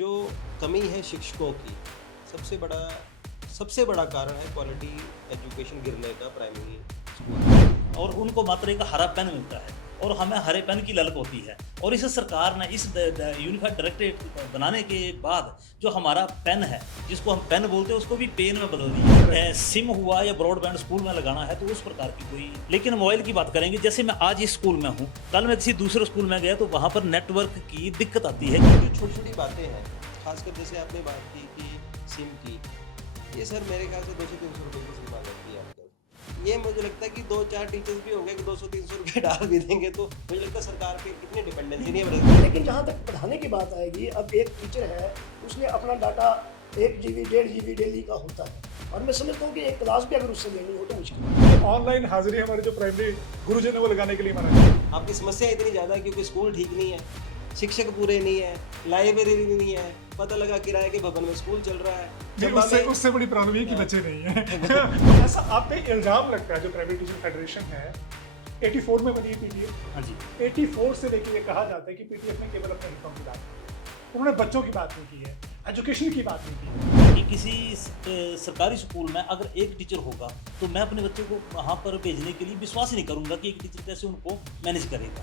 जो कमी है शिक्षकों की, सबसे बड़ा कारण है क्वालिटी एजुकेशन गिरने का प्राइमरी स्कूल। और उनको मात्र एक हरा पेन मिलता है और हमें हरे पेन की ललक होती है। और इस सरकार ने इस यूनिफाइड डायरेक्टरेट बनाने के बाद जो हमारा पेन है, जिसको हम पेन बोलते हैं, उसको भी पेन में बदल दिया है। सिम हुआ या ब्रॉडबैंड स्कूल में लगाना है तो उस प्रकार की कोई। लेकिन मोबाइल की बात करेंगे, जैसे मैं आज इस स्कूल में हूँ, कल मैं किसी दूसरे स्कूल में गया तो वहाँ पर नेटवर्क की दिक्कत आती है। जो छोटी छोटी बातें हैं, खासकर जैसे आपने बात की कि सिम की, ये सर मेरे ख्याल से 200-300 रुपए की सिम आ जाती है आजकल। ये मुझे लगता है कि 2-4 टीचर्स भी होंगे कि 200-300 रुपए डाल भी देंगे तो मुझे लगता है सरकार पे इतनी डिपेंडेंसी नहीं है। लेकिन जहाँ तक पढ़ाने की बात आएगी, अब एक टीचर है, उसने अपना डाटा 1 जीबी 1.5 जीबी डेली का होता है, और मैं समझता हूँ कि एक क्लास भी अगर उससे लेनी हो तो मुश्किल है। ऑनलाइन हाजिरी हमारे जो प्राइमरी गुरुजन है वो लगाने के लिए मना है। आपकी समस्या इतनी ज़्यादा है क्योंकि स्कूल ठीक नहीं है, शिक्षक पूरे नहीं है, लाइब्रेरी नहीं है, पता लगा किराए के भवन में स्कूल चल रहा है। उससे बड़ी प्रॉब्लम ये कि बच्चे नहीं है। ऐसा आप पे इल्जाम लगता है जो प्राइवेट टीचर फेडरेशन है 84 में बनी है पीटीएफ। हाँ जी। 84 से लेके ये कहा जाता है कि पीटीएफ ने केवल अपने हितों की बात की है, उन्होंने बच्चों की बात नहीं की है, एजुकेशन की बात नहीं की है। कि किसी सरकारी स्कूल में अगर एक टीचर होगा तो मैं अपने बच्चे को वहाँ पर भेजने के लिए विश्वास ही नहीं करूँगा कि एक टीचर कैसे उनको मैनेज करेगा।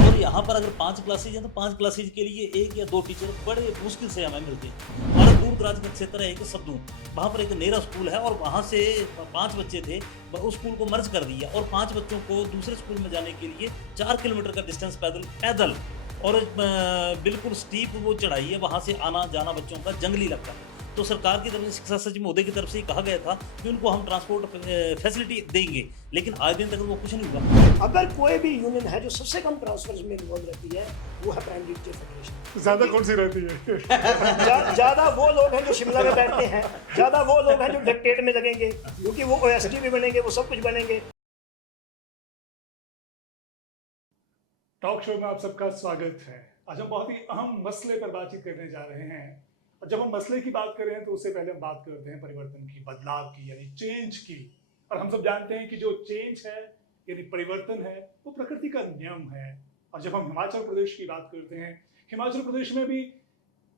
और यहाँ पर अगर 5 क्लासेज हैं तो 5 क्लासेज के लिए 1 या 2 टीचर बड़े मुश्किल से हमें मिलते हैं। और दूर दराज का क्षेत्र है, एक सद्दू, वहाँ पर एक नेरा स्कूल है और वहाँ से 5 बच्चे थे, उस स्कूल को मर्ज कर दिया और 5 बच्चों को दूसरे स्कूल में जाने के लिए 4 किलोमीटर का डिस्टेंस पैदल और बिल्कुल स्टीप वो चढ़ाई है, वहाँ से आना जाना बच्चों का जंगली लगता है। तो सरकार की तरफ से, शिक्षा सचिव महोदय की तरफ से कहा गया था कि उनको हम ट्रांसपोर्ट फैसिलिटी देंगे, लेकिन आज दिन तक वो कुछ नहीं हुआ। अगर कोई भी यूनियन है जो सबसे कम ट्रांसफर्स में इन्वॉल्व रहती है, वो है प्राइमरी टीचर फेडरेशन। ज्यादा कौन सी रहती है? ज्यादा वो लोग हैं जो शिमला में बैठते हैं, ज्यादा वो लोग हैं जो डिक्टेट में लगेंगे, क्योंकि वो ओएसडी भी बनेंगे, वो सब कुछ बनेंगे। टॉक शो में आप सबका स्वागत है। आज हम बहुत ही अहम मसले पर बातचीत करने जा रहे हैं, और जब हम मसले की बात कर रहे हैं तो उससे पहले हम बात करते हैं परिवर्तन की, बदलाव की, यानी चेंज की। और हम सब जानते हैं कि जो चेंज है यानी परिवर्तन है वो प्रकृति का नियम है। और जब हम हिमाचल प्रदेश की बात करते हैं, हिमाचल प्रदेश में भी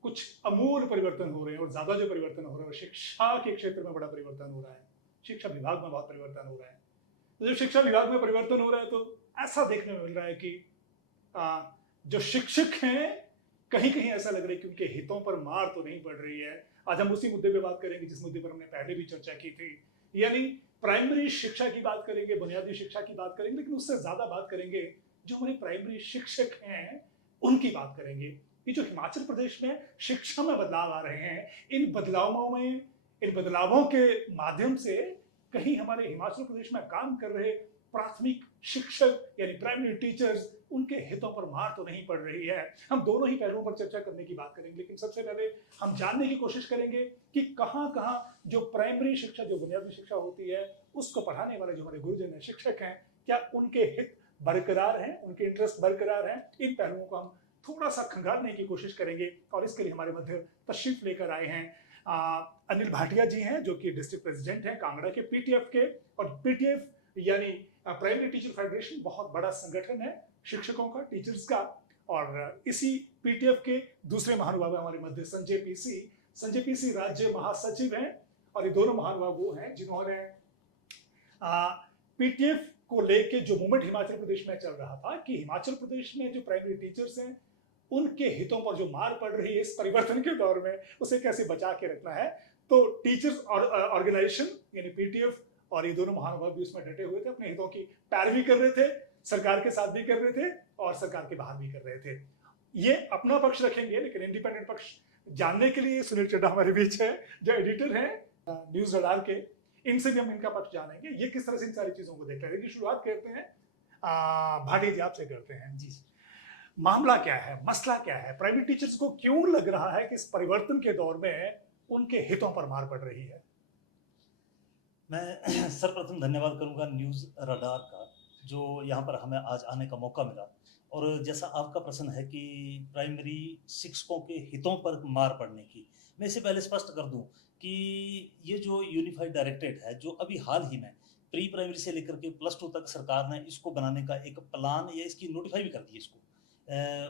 कुछ अमूल परिवर्तन हो रहे हैं, और ज्यादा जो परिवर्तन हो रहा है वो शिक्षा के क्षेत्र में बड़ा परिवर्तन हो रहा है। शिक्षा विभाग में बहुत परिवर्तन हो रहा है। तो जब शिक्षा विभाग में परिवर्तन हो रहा है तो ऐसा देखने में मिल रहा है कि जो शिक्षक हैं, कहीं कहीं ऐसा लग रहा है कि उनके हितों पर मार तो नहीं पड़ रही है। आज हम उसी मुद्दे पे बात करेंगे जिस मुद्दे पर हमने पहले भी चर्चा की थी, यानी प्राइमरी शिक्षा की बात करेंगे, बुनियादी शिक्षा की बात करेंगे, लेकिन उससे ज्यादा बात करेंगे जो हमारे प्राइमरी शिक्षक हैं उनकी बात करेंगे। ये जो हिमाचल प्रदेश में शिक्षा में बदलाव आ रहे हैं, इन बदलावों के माध्यम से कहीं हमारे हिमाचल प्रदेश में काम कर रहे प्राथमिक शिक्षक यानी प्राइमरी टीचर्स, उनके हितों पर मार तो नहीं पड़ रही है। हम दोनों ही पहलुओं पर चर्चा करने की बात करेंगे, लेकिन सबसे पहले हम जानने की कोशिश करेंगे कि कहाँ कहाँ जो प्राइमरी शिक्षा, जो बुनियादी शिक्षा होती है, उसको पढ़ाने वाले जो हमारे गुरुजन हैं, शिक्षक हैं, क्या उनके हित बरकरार हैं, उनके इंटरेस्ट बरकरार हैं। इन पहलुओं को हम थोड़ा सा खंगालने की कोशिश करेंगे, और इसके लिए हमारे मध्य तशरीफ लेकर आए हैं अनिल भाटिया जी हैं, जो कि डिस्ट्रिक्ट प्रेसिडेंट हैं कांगड़ा के पीटीएफ के। और पीटीएफ यानी प्राइमरी टीचर फेडरेशन बहुत बड़ा संगठन है शिक्षकों का, टीचर्स का। और इसी पीटीएफ के दूसरे महानुभाव हमारे मध्य संजय पीसी राज्य महासचिव हैं। और ये दोनों महानुभाव वो हैं जिन्होंने पीटीएफ को लेके जो मूवमेंट हिमाचल प्रदेश में चल रहा था कि हिमाचल प्रदेश में जो प्राइमरी टीचर्स हैं उनके हितों पर जो मार पड़ रही है इस परिवर्तन के दौर में, उसे कैसे बचा के रखना है। तो टीचर्स ऑर्गेनाइजेशन यानी पीटीएफ और ये दोनों महानुभाव भी उसमें डटे हुए थे, अपने हितों की पैरवी कर रहे थे, सरकार के साथ भी कर रहे थे और सरकार के बाहर भी कर रहे थे। ये अपना पक्ष रखेंगे, लेकिन इंडिपेंडेंट पक्ष जानने के लिए सुनील चड्ढा हमारे बीच है, जो एडिटर हैं न्यूज रडार के। इनसे भी हम इनका पक्ष जानेंगे, ये किस तरह से इन सारी चीजों को देख रहे हैं। शुरुआत करते हैं भाटी जी, आपसे करते हैं। जी, मामला क्या है, मसला क्या है? प्राइवेट टीचर्स को क्यों लग रहा है कि इस परिवर्तन के दौर में उनके हितों पर मार पड़ रही है? मैं सर्वप्रथम धन्यवाद करूंगा न्यूज़ रडार का, जो यहाँ पर हमें आज आने का मौका मिला। और जैसा आपका प्रश्न है कि प्राइमरी शिक्षकों के हितों पर मार पड़ने की, मैं इससे पहले स्पष्ट कर दूं कि ये जो यूनिफाइड डायरेक्टरेट है, जो अभी हाल ही में प्री प्राइमरी से लेकर के +2 तक सरकार ने इसको बनाने का एक प्लान या इसकी नोटिफाई भी कर दी इसको,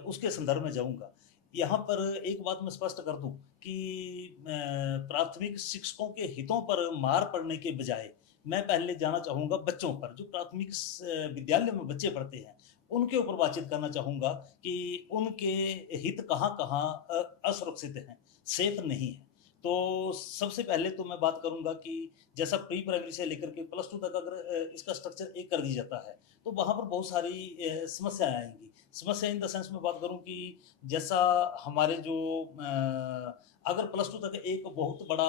उसके संदर्भ में जाऊंगा। यहाँ पर एक बात मैं स्पष्ट कर दूं कि प्राथमिक शिक्षकों के हितों पर मार पड़ने के बजाय मैं पहले जाना चाहूँगा बच्चों पर, जो प्राथमिक विद्यालय में बच्चे पढ़ते हैं, उनके ऊपर बातचीत करना चाहूँगा कि उनके हित कहाँ-कहाँ असुरक्षित हैं, सेफ नहीं है। तो सबसे पहले तो मैं बात करूँगा कि जैसा प्री प्राइमरी से लेकर के प्लस 2 तक अगर इसका स्ट्रक्चर एक कर दिया जाता है, तो वहाँ पर बहुत सारी समस्याएँ आएँगी। समस्या इन द सेंस मैं बात करूँ कि जैसा हमारे जो अगर प्लस 2 तक एक बहुत बड़ा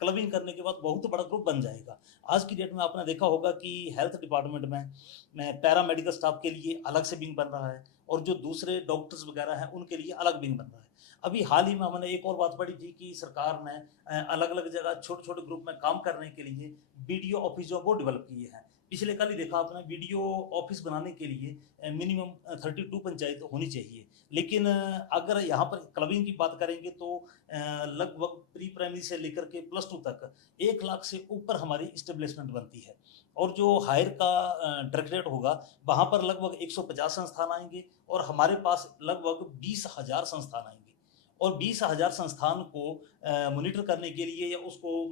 क्लबिंग करने के बाद बहुत बड़ा ग्रुप बन जाएगा। आज की डेट में आपने देखा होगा कि हेल्थ डिपार्टमेंट में पैरा मेडिकल स्टाफ के लिए अलग से विंग बन रहा है और जो दूसरे डॉक्टर्स वगैरह हैं उनके लिए अलग विंग बन रहा है। अभी हाल ही में हमने एक और बात पढ़ी थी कि सरकार ने अलग-अलग जगह छोटे-छोटे ग्रुप में काम करने के लिए बीडीओ ऑफिस जो वो डेवलप किए हैं। पिछले कल ही देखा आपने वीडियो ऑफिस बनाने के लिए मिनिमम 32 पंचायत होनी चाहिए। लेकिन अगर यहाँ पर क्लबिंग की बात करेंगे तो लगभग प्री प्राइमरी से लेकर के प्लस 2 तक 1 लाख से ऊपर हमारी इस्टेब्लिशमेंट बनती है। और जो हायर का डायरेक्टरेट होगा वहाँ पर लगभग 150 संस्थान आएंगे और हमारे पास लगभग 20,000 संस्थान आएंगे। और 20,000 संस्थान को मॉनिटर करने के लिए या उसको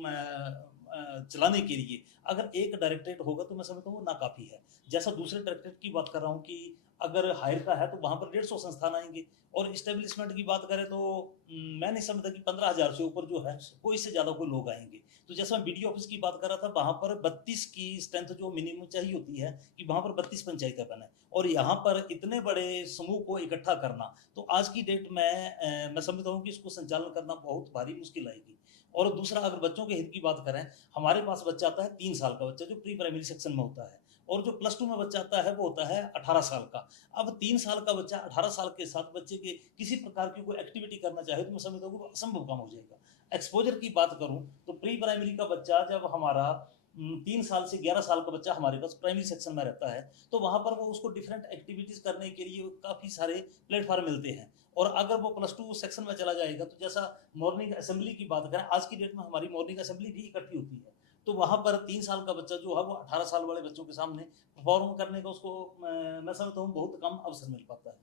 चलाने के लिए अगर एक डायरेक्टरेट होगा तो मैं समझता हूँ वो नाकाफ़ी है। जैसा दूसरे डायरेक्टरेट की बात कर रहा हूँ कि अगर हायर का है तो वहाँ पर 150 संस्थान आएँगे और इस्टेब्लिशमेंट की बात करें तो मैं नहीं समझता कि 15,000 से ऊपर जो है वो इससे ज़्यादा कोई लोग आएँगे। तो जैसा मैं बीडीओ ऑफिस की बात कर रहा था वहाँ पर 32 की स्ट्रेंथ जो मिनिमम चाहिए होती है कि वहाँ पर 32 पंचायतें बने और यहाँ पर इतने बड़े समूह को इकट्ठा करना तो आज की डेट में मैं समझता हूँ कि इसको संचालन करना बहुत भारी मुश्किल आएगी। और दूसरा अगर बच्चों के हित की बात करें, हमारे पास बच्चा आता है 3 साल का बच्चा जो प्री प्राइमरी सेक्शन में होता है और जो प्लस 2 में बच्चा आता है वो होता है 18 साल का। अब 3 साल का बच्चा 18 साल के साथ बच्चे के किसी प्रकार की कोई एक्टिविटी करना चाहे तो मैं समझता हूँ वो असंभव काम हो जाएगा। एक्सपोजर की बात करूँ तो प्री प्राइमरी का बच्चा जब हमारा 3 साल से 11 साल का बच्चा हमारे पास प्राइमरी सेक्शन में रहता है तो वहाँ पर वो उसको डिफरेंट एक्टिविटीज़ करने के लिए काफ़ी सारे प्लेटफॉर्म मिलते हैं। और अगर वो प्लस 2 सेक्शन में चला जाएगा तो जैसा मॉर्निंग असेंबली की बात करें, आज की डेट में हमारी मॉर्निंग असेंबली भी इकट्ठी होती है। तो वहाँ पर 3 साल का बच्चा जो है वो 18 साल वाले बच्चों के सामने परफॉर्म करने का उसको मैं समझता हूँ बहुत कम अवसर मिल पाता है।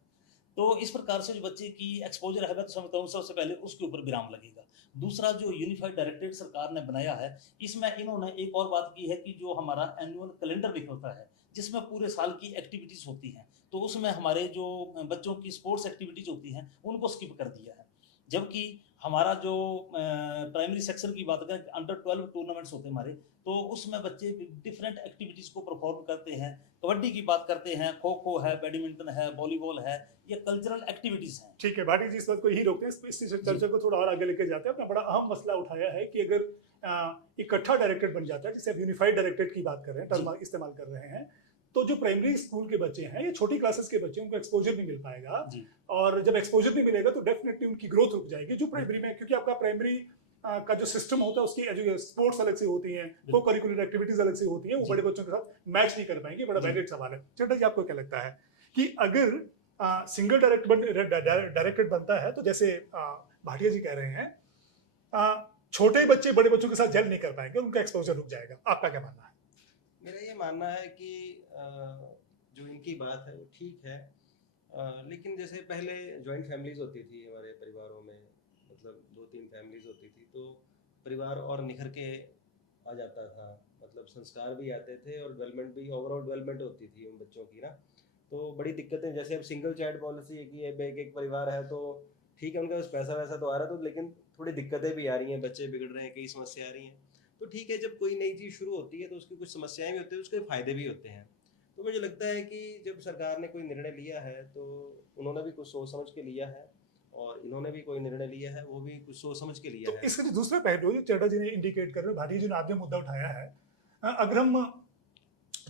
तो इस प्रकार से जो बच्चे की एक्सपोजर है मैं तो समझता हूँ सबसे पहले उसके ऊपर विराम लगेगा। दूसरा जो यूनिफाइड डायरेक्टरेट सरकार ने बनाया है, इसमें इन्होंने एक और बात की है कि जो हमारा एनुअल कैलेंडर निकलता है जिसमें पूरे साल की एक्टिविटीज़ होती हैं, तो उसमें हमारे जो बच्चों की स्पोर्ट्स एक्टिविटीज़ होती हैं उनको स्किप कर दिया है। जबकि हमारा जो प्राइमरी सेक्शन की बात करें, अंडर 12 टूर्नामेंट्स होते हैं हमारे, तो उसमें बच्चे डिफरेंट एक्टिविटीज़ को परफॉर्म करते हैं। कबड्डी की बात करते हैं, खो खो है, बैडमिंटन है, वॉलीबॉल है, ये कल्चरल एक्टिविटीज़ हैं। ठीक है भाटी जी, इस बात को यही रोकते हैं, इस चर्चा को थोड़ा और आगे लेके जाते हैं। अपना बड़ा अहम मसला उठाया है कि अगर इकट्ठा डायरेक्टरेट बन जाता है, जिसे आप यूनिफाइड डायरेक्टरेट की बात कर रहे हैं, टर्म इस्तेमाल कर रहे हैं, तो जो प्राइमरी स्कूल के बच्चे हैं या छोटी क्लासेस के बच्चे, उनको एक्सपोजर नहीं मिल पाएगा। और जब एक्सपोजर नहीं मिलेगा तो डेफिनेटली उनकी ग्रोथ रुक जाएगी जो प्राइमरी में, क्योंकि आपका प्राइमरी का जो सिस्टम होता है उसकी स्पोर्ट्स अलग से होती हैं, को करिकुलर एक्टिविटीज अलग से होती हैं, वो बड़े बच्चों के साथ मैच नहीं कर पाएंगे। बड़ा वैलिड सवाल है। चड्ढा जी, आपको क्या लगता है कि अगर सिंगल डायरेक्टरेट बनता है तो जैसे भाटिया जी कह रहे हैं, छोटे बच्चे बड़े बच्चों के साथ जेल नहीं कर पाएंगे, उनका एक्सपोजर रुक जाएगा, आपका क्या मानना है? मेरा ये मानना है कि जो इनकी बात है वो ठीक है, लेकिन जैसे पहले जॉइंट फैमिलीज होती थी हमारे परिवारों में, मतलब 2-3 फैमिलीज होती थी तो परिवार और निखर के आ जाता था, मतलब संस्कार भी आते थे और डेवलपमेंट भी, ओवरऑल डेवलपमेंट होती थी उन बच्चों की ना। तो बड़ी दिक्कतें, जैसे अब सिंगल चाइल्ड पॉलिसी है कि अब एक परिवार है तो ठीक है, उनके पास पैसा वैसा तो आ रहा है, तो लेकिन थोड़ी दिक्कतें भी आ रही हैं, बच्चे बिगड़ रहे हैं, कई समस्या आ रही हैं। तो ठीक है, जब कोई नई चीज़ शुरू होती है तो उसकी कुछ समस्याएं भी होती हैं, उसके फ़ायदे भी होते हैं। तो मुझे लगता है कि जब सरकार ने कोई निर्णय लिया है तो उन्होंने भी कुछ सोच समझ के लिया है और इन्होंने भी कोई निर्णय लिया है, वो भी कुछ सोच समझ के लिया तो है। इसका जो दूसरा पहलू जो चड्ढा जी ने इंडिकेट कर रहे हैं, भाटिया जी ने आगे मुद्दा उठाया है, अगर हम,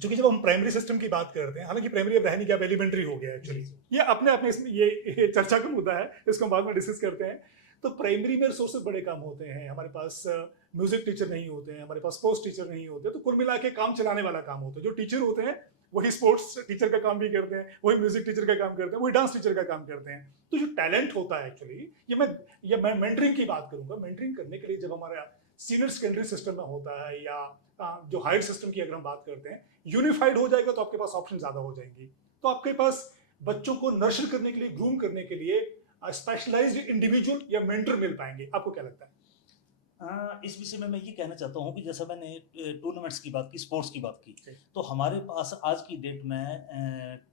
चूंकि जब हम प्राइमरी सिस्टम की बात करते हैं, हालांकि प्राइमरी अब रह नहीं गया, एलिमेंट्री हो गया एक्चुअली, ये अपने आप में इसमें ये चर्चा का मुद्दा है, इसको हम बाद में डिस्कस करते हैं। तो प्राइमरी में रिसोर्सेज बड़े कम होते हैं, हमारे पास म्यूजिक टीचर नहीं होते हैं, हमारे पास स्पोर्ट्स टीचर नहीं होते, तो कुल मिला के काम चलाने वाला काम होता है। जो टीचर होते हैं वही स्पोर्ट्स टीचर का काम भी करते हैं, वही म्यूजिक टीचर का काम करते हैं, वही डांस टीचर का काम करते हैं। तो जो टैलेंट होता है एक्चुअली, ये मैं मेंटरिंग की बात करूंगा, मेंटरिंग करने के लिए जब हमारा सीनियर सेकेंडरी सिस्टम में होता है या जो हायर सिस्टम की अगर हम बात करते हैं, यूनिफाइड हो जाएगा तो आपके पास ऑप्शन ज्यादा हो जाएंगी। तो आपके पास बच्चों को नर्चर करने के लिए, ग्रूम करने के लिए स्पेशलाइज्ड इंडिविजुअल या मेंटर मिल पाएंगे? आपको क्या लगता है? इस विषय में मैं ये कहना चाहता हूँ कि जैसा मैंने टूर्नामेंट्स की बात की, स्पोर्ट्स की बात की, तो हमारे पास आज की डेट में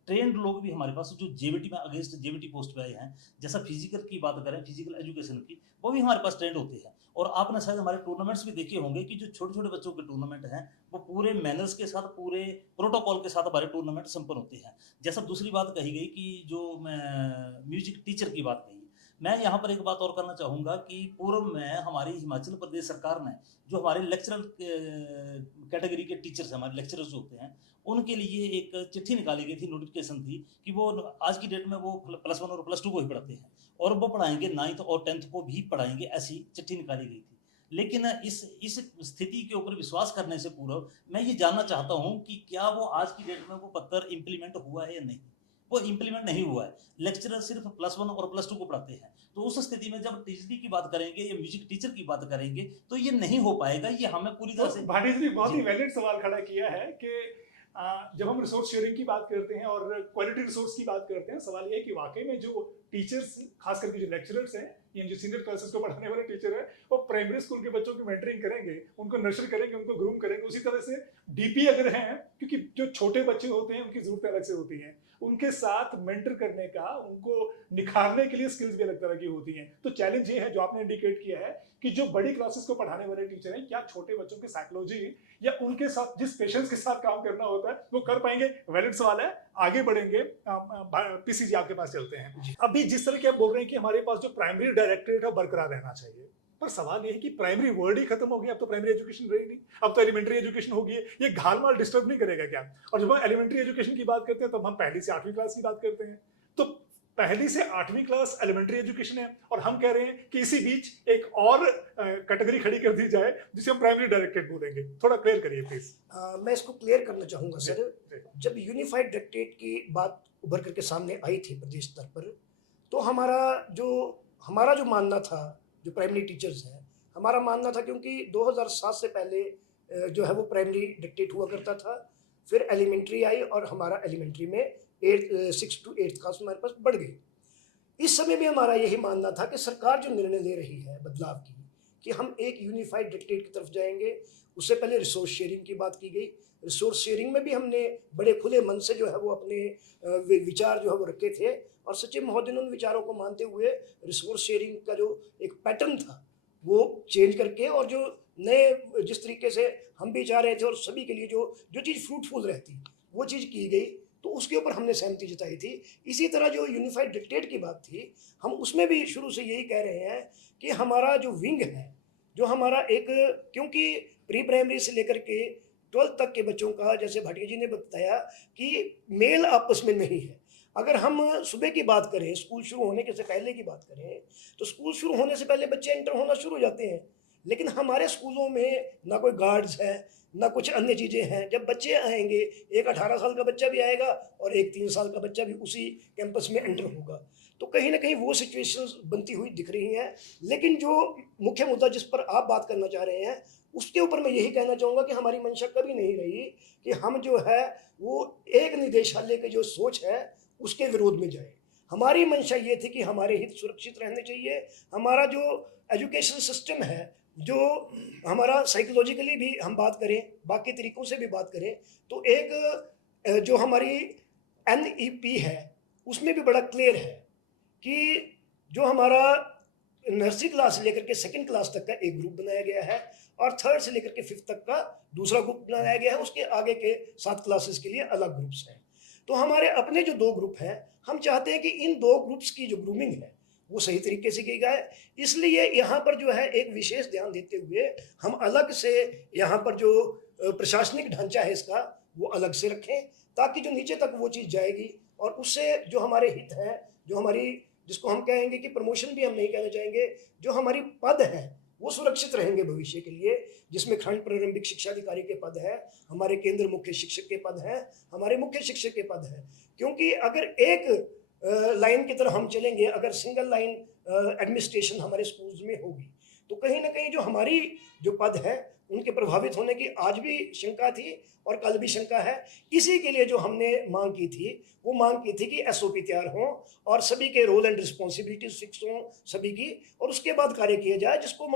ट्रेंड लोग भी हमारे पास जो जेवीटी में अगेंस्ट जेवीटी पोस्ट पे आए हैं, जैसा फिजिकल की बात करें, फिजिकल एजुकेशन की, वो भी हमारे पास ट्रेंड होते हैं। और आपने शायद हमारे टूर्नामेंट्स भी देखे होंगे कि जो छोटे छोटे बच्चों के टूर्नामेंट हैं वो पूरे मैनर्स के साथ, पूरे प्रोटोकॉल के साथ हमारे टूर्नामेंट संपन्न होते हैं। जैसा दूसरी बात कही गई कि जो म्यूजिक टीचर की बात कही, मैं यहाँ पर एक बात और करना चाहूँगा कि पूर्व में हमारी हिमाचल प्रदेश सरकार ने जो हमारे लेक्चरल कैटेगरी के टीचर्स हैं, हमारे लेक्चरर्स होते हैं, उनके लिए एक चिट्ठी निकाली गई थी, नोटिफिकेशन थी कि वो आज की डेट में वो +1 और +2 को ही पढ़ाते हैं और वो पढ़ाएंगे 9th और 10th को भी पढ़ाएंगे, ऐसी चिट्ठी निकाली गई थी। लेकिन इस स्थिति के ऊपर विश्वास करने से पूर्व मैं ये जानना चाहता हूँ कि क्या वो आज की डेट में वो पत्र इम्प्लीमेंट हुआ है या नहीं। वो इम्प्लीमेंट नहीं हुआ है। लेक्चरर सिर्फ +1 और +2 को पढ़ाते हैं। तो उस स्थिति में जब टीचरी की बात करेंगे या म्यूजिक टीचर की बात करेंगे तो ये नहीं हो पाएगा। ये हमें पूरी तरह से भाटी जी बहुत ही वैलिड सवाल खड़ा किया है कि जब हम रिसोर्स शेयरिंग की बात करते हैं और क्वालिटी रिसोर्स की बात करते हैं, सवाल ये है कि वाकई में जो टीचर्स, खास करके जो लेक्चरर्स हैं या जो सीनियर क्लासेस को पढ़ाने वाले टीचर है, वो प्राइमरी स्कूल के बच्चों की मेंटरिंग करेंगे, उनको नर्चर करेंगे, उनको ग्रूम करेंगे। उसी तरह से डीपी अगर हैं, क्योंकि जो छोटे बच्चे होते हैं उनकी जरूरतें अलग से होती हैं, उनके साथ मेंटर करने का, उनको निखारने के लिए स्किल्स भी अलग तरह की होती हैं। तो चैलेंज ये है जो आपने इंडिकेट किया है कि जो बड़ी क्लासेस को पढ़ाने वाले टीचर हैं, क्या छोटे बच्चों की साइकोलॉजी या उनके साथ जिस पेशेंस के साथ काम करना होता है वो कर पाएंगे? वैलिड सवाल है, आगे बढ़ेंगे। पीसी जी आपके पास चलते हैं। अभी जिस तरह के आप बोल रहे हैं कि हमारे पास जो प्राइमरी डायरेक्टरेट है बरकरार रहना चाहिए, पर सवाल ये है कि प्राइमरी वर्ड ही खत्म हो गया, अब तो प्राइमरी एजुकेशन रही नहीं, अब तो एलिमेंट्री एजुकेशन होगी। ये घालमाल डिस्टर्ब नहीं करेगा क्या? और जब हम एलिमेंट्री एजुकेशन की बात करते हैं तब हम पहली से 8वीं क्लास की बात करते हैं, तो पहली से 8वीं क्लास एलिमेंट्री एजुकेशन है और हम कह रहे हैं कि इसी बीच एक और कैटेगरी खड़ी कर दी जाए जिसे हम प्राइमरी डायरेक्टरेट बोलेंगे। थोड़ा क्लियर करिए प्लीज। मैं इसको क्लियर करना चाहूँगा सर। जब यूनिफाइड डायरेक्टरेट की बात उभर करके सामने आई थी प्रदेश स्तर पर, तो हमारा जो मानना था, जो प्राइमरी टीचर्स हैं, हमारा मानना था, क्योंकि 2007 से पहले जो है वो प्राइमरी डायरेक्टरेट हुआ करता था, फिर एलिमेंट्री आई और हमारा एलिमेंट्री में 6 to 8th क्लास हमारे पास बढ़ गई। इस समय भी हमारा यही मानना था कि सरकार जो निर्णय ले रही है बदलाव की, कि हम एक यूनिफाइड डायरेक्टरेट की तरफ जाएंगे। उससे पहले रिसोर्स शेयरिंग की बात की गई। रिसोर्स शेयरिंग में भी हमने बड़े खुले मन से जो है वो अपने विचार जो है वो रखे थे, और सचिव महोदय ने उन विचारों को मानते हुए रिसोर्स शेयरिंग का जो एक पैटर्न था वो चेंज करके, और जो नए जिस तरीके से हम भी चाह रहे थे और सभी के लिए जो चीज़ फ्रूटफुल रहती वो चीज़ की गई, तो उसके ऊपर हमने सहमति जताई थी। इसी तरह जो यूनिफाइड डायरेक्टरेट की बात थी, हम उसमें भी शुरू से यही कह रहे हैं कि हमारा जो विंग है, जो हमारा एक, क्योंकि प्री प्राइमरी से लेकर के 12th तक के बच्चों का, जैसे भाटिया जी ने बताया कि मेल आपस में नहीं है। अगर हम सुबह की बात करें, स्कूल शुरू होने के से पहले की बात करें, तो स्कूल शुरू होने से पहले बच्चे एंटर होना शुरू हो जाते हैं, लेकिन हमारे स्कूलों में ना कोई गार्ड्स है, ना कुछ अन्य चीज़ें हैं। जब बच्चे आएंगे, एक 18 साल का बच्चा भी आएगा और एक 3 साल का बच्चा भी उसी कैंपस में एंटर होगा, तो कहीं ना कहीं वो सिचुएशंस बनती हुई दिख रही हैं। लेकिन जो मुख्य मुद्दा जिस पर आप बात करना चाह रहे हैं, उसके ऊपर मैं यही कहना चाहूँगा कि हमारी मंशा कभी नहीं रही कि हम जो है वो एक निदेशालय की जो सोच है उसके विरोध में जाए। हमारी मंशा ये थी कि हमारे हित सुरक्षित रहने चाहिए। हमारा जो एजुकेशन सिस्टम है, जो हमारा साइकोलॉजिकली भी हम बात करें, बाकी तरीक़ों से भी बात करें, तो एक जो हमारी NEP है उसमें भी बड़ा क्लियर है कि जो हमारा नर्सरी क्लास से लेकर के 2nd क्लास तक का एक ग्रुप बनाया गया है और 3rd से लेकर के 5th तक का दूसरा ग्रुप बनाया गया है। उसके आगे के 7 क्लासेस के लिए अलग ग्रुप्स हैं। तो हमारे अपने जो 2 ग्रुप हैं, हम चाहते हैं कि इन 2 ग्रुप्स की जो ग्रूमिंग है वो सही तरीके से की जाए। इसलिए यहाँ पर जो है एक विशेष ध्यान देते हुए हम अलग से यहाँ पर जो प्रशासनिक ढांचा है इसका वो अलग से रखें, ताकि जो नीचे तक वो चीज़ जाएगी और उससे जो हमारे हित हैं, जो हमारी, जिसको हम कहेंगे कि प्रमोशन भी हम नहीं कहना चाहेंगे, जो हमारी पद हैं वो सुरक्षित रहेंगे भविष्य के लिए, जिसमें खंड प्रारंभिक शिक्षा अधिकारी के पद है, हमारे केंद्र मुख्य शिक्षक के पद हैं, हमारे मुख्य शिक्षक के पद हैं। क्योंकि अगर एक लाइन की तरह हम चलेंगे, अगर सिंगल लाइन एडमिनिस्ट्रेशन हमारे स्कूल्स में होगी, तो कहीं ना कहीं जो हमारी जो पद है उनके प्रभावित होने की आज भी शंका थी और कल भी शंका है। इसी के लिए जो हमने मांग की थी वो मांग की थी कि एसओपी तैयार हों और सभी के रोल एंड रिस्पॉन्सिबिलिटीज फिक्स हों सभी की, और उसके बाद कार्य किया जाए, जिसको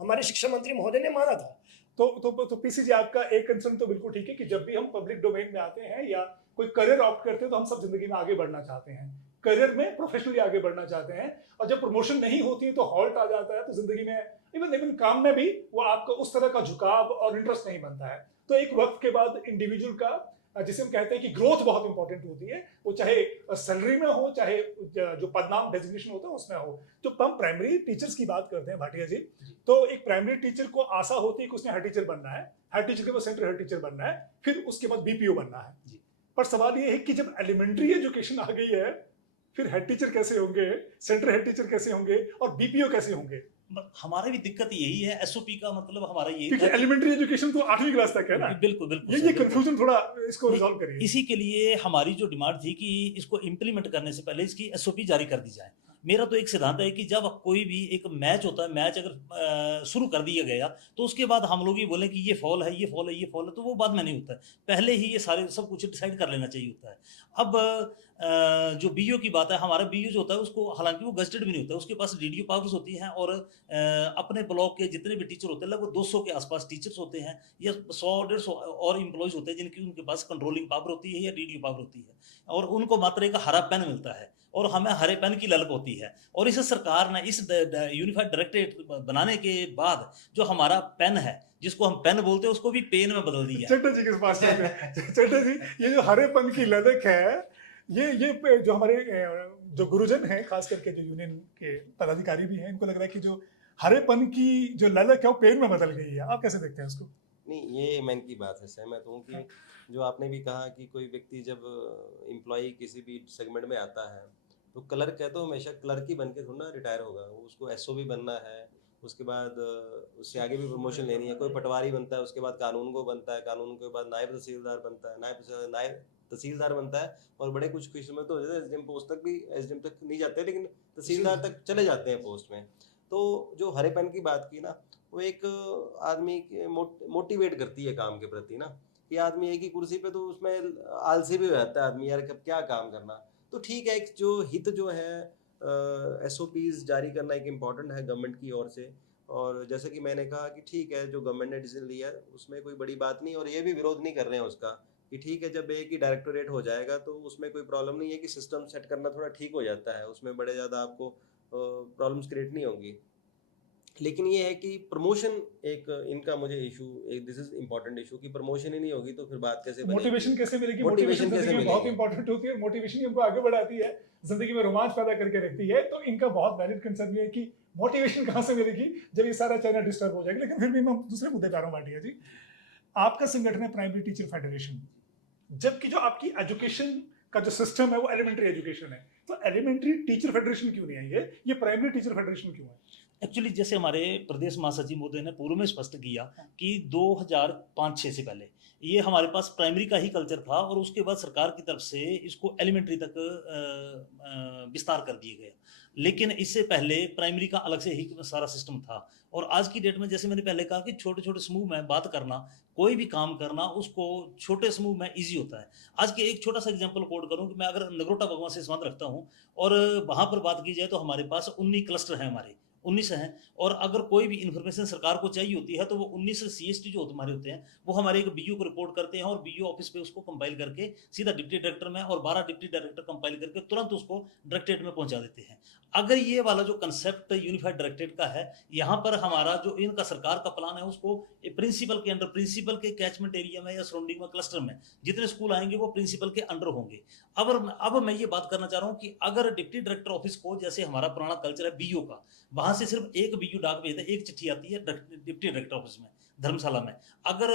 हमारे शिक्षा मंत्री महोदय ने माना था। तो पीसी जी, आपका एक कंसर्न तो बिल्कुल ठीक है कि जब भी हम पब्लिक डोमेन में आते हैं या कोई करियर ऑप्ट करते हैं तो हम सब जिंदगी में आगे बढ़ना चाहते हैं, करियर में प्रोफेशनली आगे बढ़ना चाहते हैं, और जब प्रमोशन नहीं होती है तो हॉल्ट आ जाता है, तो जिंदगी में इवन काम में भी वो आपका उस तरह का झुकाव और इंटरेस्ट नहीं बनता है। तो एक वक्त के बाद इंडिविजुअल का, जिसे हम कहते हैं कि ग्रोथ बहुत इंपॉर्टेंट होती है, वो चाहे सैलरी में हो चाहे जो पदनाम डेजिग्नेशन होता है उसमें हो। तो हम प्राइमरी टीचर्स की बात करते हैं भाटिया जी, तो एक प्राइमरी टीचर को आशा होती है कि उसने हेड टीचर बनना है, हेड टीचर के बाद सेंटर हेड टीचर बनना है, फिर उसके बाद बीपीओ बनना है। पर सवाल ये है कि जब एलिमेंट्री एजुकेशन आ गई है, फिर हेड टीचर कैसे होंगे, सेंटर हेड टीचर कैसे होंगे और बीपीओ कैसे होंगे? हमारा भी दिक्कत यही है, एसओपी का मतलब हमारा यही क्योंकि एलिमेंट्री एजुकेशन तो 8वीं क्लास तक है ना। बिल्कुल बिल्कुल ये कंफ्यूजन थोड़ा इसको रिजॉल्व करिए। इसी के लिए हमारी जो डिमांड थी कि इसको इम्प्लीमेंट करने से पहले इसकी एसओपी जारी कर दी जाए। मेरा तो एक सिद्धांत है कि जब कोई भी एक मैच होता है, मैच अगर शुरू कर दिया गया तो उसके बाद हम लोग ये बोलें कि ये फॉल है, ये फॉल है, ये फॉल है, तो वो बाद में नहीं होता है, पहले ही ये सारे सब कुछ डिसाइड कर लेना चाहिए होता है। अब जो बीओ की बात है, हमारा बीओ जो होता है उसको हालांकि वो गजटेड भी नहीं होता है, उसके पास डीडीओ पावर्स होती हैं और अपने ब्लॉक के जितने भी टीचर होते हैं लगभग 200 के आसपास टीचर्स होते हैं या 100-150 और एम्प्लॉयज होते हैं जिनकी उनके पास कंट्रोलिंग पावर होती है या डीडीओ पावर होती है, और उनको मात्र एक हरा पेन मिलता है और हमें हरे पेन की ललक होती है। और इस सरकार ने इस यूनिफाइड डायरेक्टरेट बनाने के बाद जो हमारा पेन है, जिसको हम पेन बोलते हैं, उसको भी पेन में बदल दिया। चट्टा जी के पास चट्टा जी, ये जो हरेपन की ललक है, ये जो हमारे जो गुरुजन हैं, खास करके जो यूनियन के पदाधिकारी भी हैं, इनको लग रहा है कि जो हरेपन की जो ललक है वो पेन में बदल गई है। आप कैसे देखते हैं उसको? नहीं, ये मैं की बात है सहमत हूँ कि जो आपने भी कहा कि कोई व्यक्ति जब एम्प्लॉय किसी भी सेगमेंट में आता है तो क्लर्क है तो हमेशा क्लर्क ही बन के थोड़ा ना रिटायर होगा, उसको एसओ भी बनना है, उसके बाद उससे आगे भी प्रमोशन लेनी है। कोई पटवारी बनता है, उसके बाद कानून को बनता है, कानून के बाद नायब तहसीलदार बनता है, नायब तहसीलदार बनता है, और बड़े कुछ किस्मों में तो एसडीएम पोस्ट तक भी, एसडीएम तक नहीं जाते लेकिन तहसीलदार तक चले जाते हैं पोस्ट में। तो जो हरेपन की बात की ना, वो एक आदमी मोटिवेट करती है काम के प्रति ना, कि आदमी एक ही कुर्सी पे तो उसमें आलसी भी हो जाता है आदमी, यार कब क्या काम करना। तो ठीक है, एक जो हित जो है एसओपीज जारी करना एक इम्पॉर्टेंट है गवर्नमेंट की ओर से, और जैसे कि मैंने कहा कि ठीक है जो गवर्नमेंट ने डिसीजन लिया है उसमें कोई बड़ी बात नहीं, और ये भी विरोध नहीं कर रहे हैं उसका कि ठीक है जब एक ही डायरेक्टोरेट हो जाएगा तो उसमें कोई प्रॉब्लम नहीं है, कि सिस्टम सेट करना थोड़ा ठीक हो जाता है, उसमें बड़े ज़्यादा आपको प्रॉब्लम्स क्रिएट नहीं होंगी। लेकिन ये है कि प्रमोशन एक इनका मुझे इशू, एक दिस इज इम्पोर्टेंट इशू, कि प्रमोशन ही नहीं होगी तो फिर बात कैसे बनेगी? मोटिवेशन कैसे मिलेगी? मोटिवेशन कैसे जिंदगी में मिलेगी? बहुत इंपॉर्टेंट होती है। मोटिवेशन ही हमको आगे बढ़ाती है, जिंदगी में रोमांच पैदा करके रखती है। तो इनका बहुत वैलिड कंसर्न है कि मोटिवेशन कहाँ से मिलेगी जब ये सारा चैनल डिस्टर्ब हो जाएगा। लेकिन फिर भी मैं दूसरे मुद्दे पे आ रहा हूँ भाटिया जी। आपका संगठन है प्राइमरी टीचर फेडरेशन, जबकि जो आपकी एजुकेशन का जो सिस्टम है वो एलिमेंट्री एजुकेशन है, तो एलिमेंट्री टीचर फेडरेशन क्यों नहीं है? ये प्राइमरी टीचर फेडरेशन क्यों है? एक्चुअली जैसे हमारे प्रदेश महासचिव महोदय ने पूर्व में स्पष्ट किया कि 2005-6 से पहले ये हमारे पास प्राइमरी का ही कल्चर था, और उसके बाद सरकार की तरफ से इसको एलिमेंट्री तक विस्तार कर दिया गया। लेकिन इससे पहले प्राइमरी का अलग से ही सारा सिस्टम था, और आज की डेट में जैसे मैंने पहले कहा कि छोटे छोटे समूह में बात करना, कोई भी काम करना उसको छोटे समूह में इजी होता है। आज के एक छोटा सा एग्जांपल कोट करूं कि मैं अगर नगरोटा भगवान से संबंध रखता हूं और वहां पर बात की जाए तो हमारे पास 19 क्लस्टर हैं, हमारे 19 हैं, और अगर कोई भी इन्फॉर्मेशन सरकार को चाहिए होती है तो वो 19 सीएसटी जो हमारे होते हैं वो हमारे एक बीयू को रिपोर्ट करते हैं, और बीयू ऑफिस पे उसको कंपाइल करके सीधा डिप्टी डायरेक्टर में, और 12 डिप्टी डायरेक्टर कंपाइल करके तुरंत उसको डायरेक्टरेट में पहुंचा देते हैं। अगर ये वाला जो कंसेप्ट यूनिफाइड डायरेक्टरेट का है, यहाँ पर हमारा जो इनका सरकार का प्लान है उसको प्रिंसिपल के अंडर, प्रिंसिपल के कैचमेंट एरिया में या सराउंडिंग में, क्लस्टर में जितने स्कूल आएंगे वो प्रिंसिपल के अंडर होंगे। अब मैं ये बात करना चाह रहा हूँ कि अगर डिप्टी डायरेक्टर ऑफिस को, जैसे हमारा पुराना कल्चर है बीयू का, वहां से सिर्फ एक बीयू डाक भेजता है, एक चिट्ठी आती है डिप्टी डायरेक्टर ऑफिस में धर्मशाला में। अगर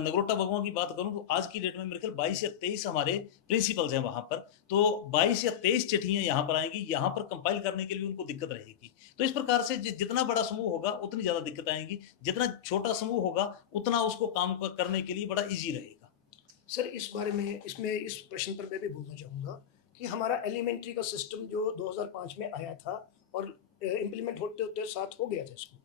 नगरोटा भगवान की बात करूं तो आज की डेट में मेरे ख्याल 22 या 23 हमारे प्रिंसिपल्स हैं वहां पर, तो 22 या 23 चिट्ठियां यहाँ पर आएंगी, यहाँ पर कंपाइल करने के लिए उनको दिक्कत रहेगी। तो इस प्रकार से जितना बड़ा समूह होगा उतनी ज्यादा दिक्कत आएंगी, जितना छोटा समूह होगा उतना उसको काम करने के लिए बड़ा ईजी रहेगा। सर इस बारे में, इसमें इस प्रश्न पर मैं भी बोलना चाहूँगा कि हमारा एलिमेंट्री का सिस्टम जो 2005 में आया था और इम्प्लीमेंट होते होते 7 हो गया था इसको,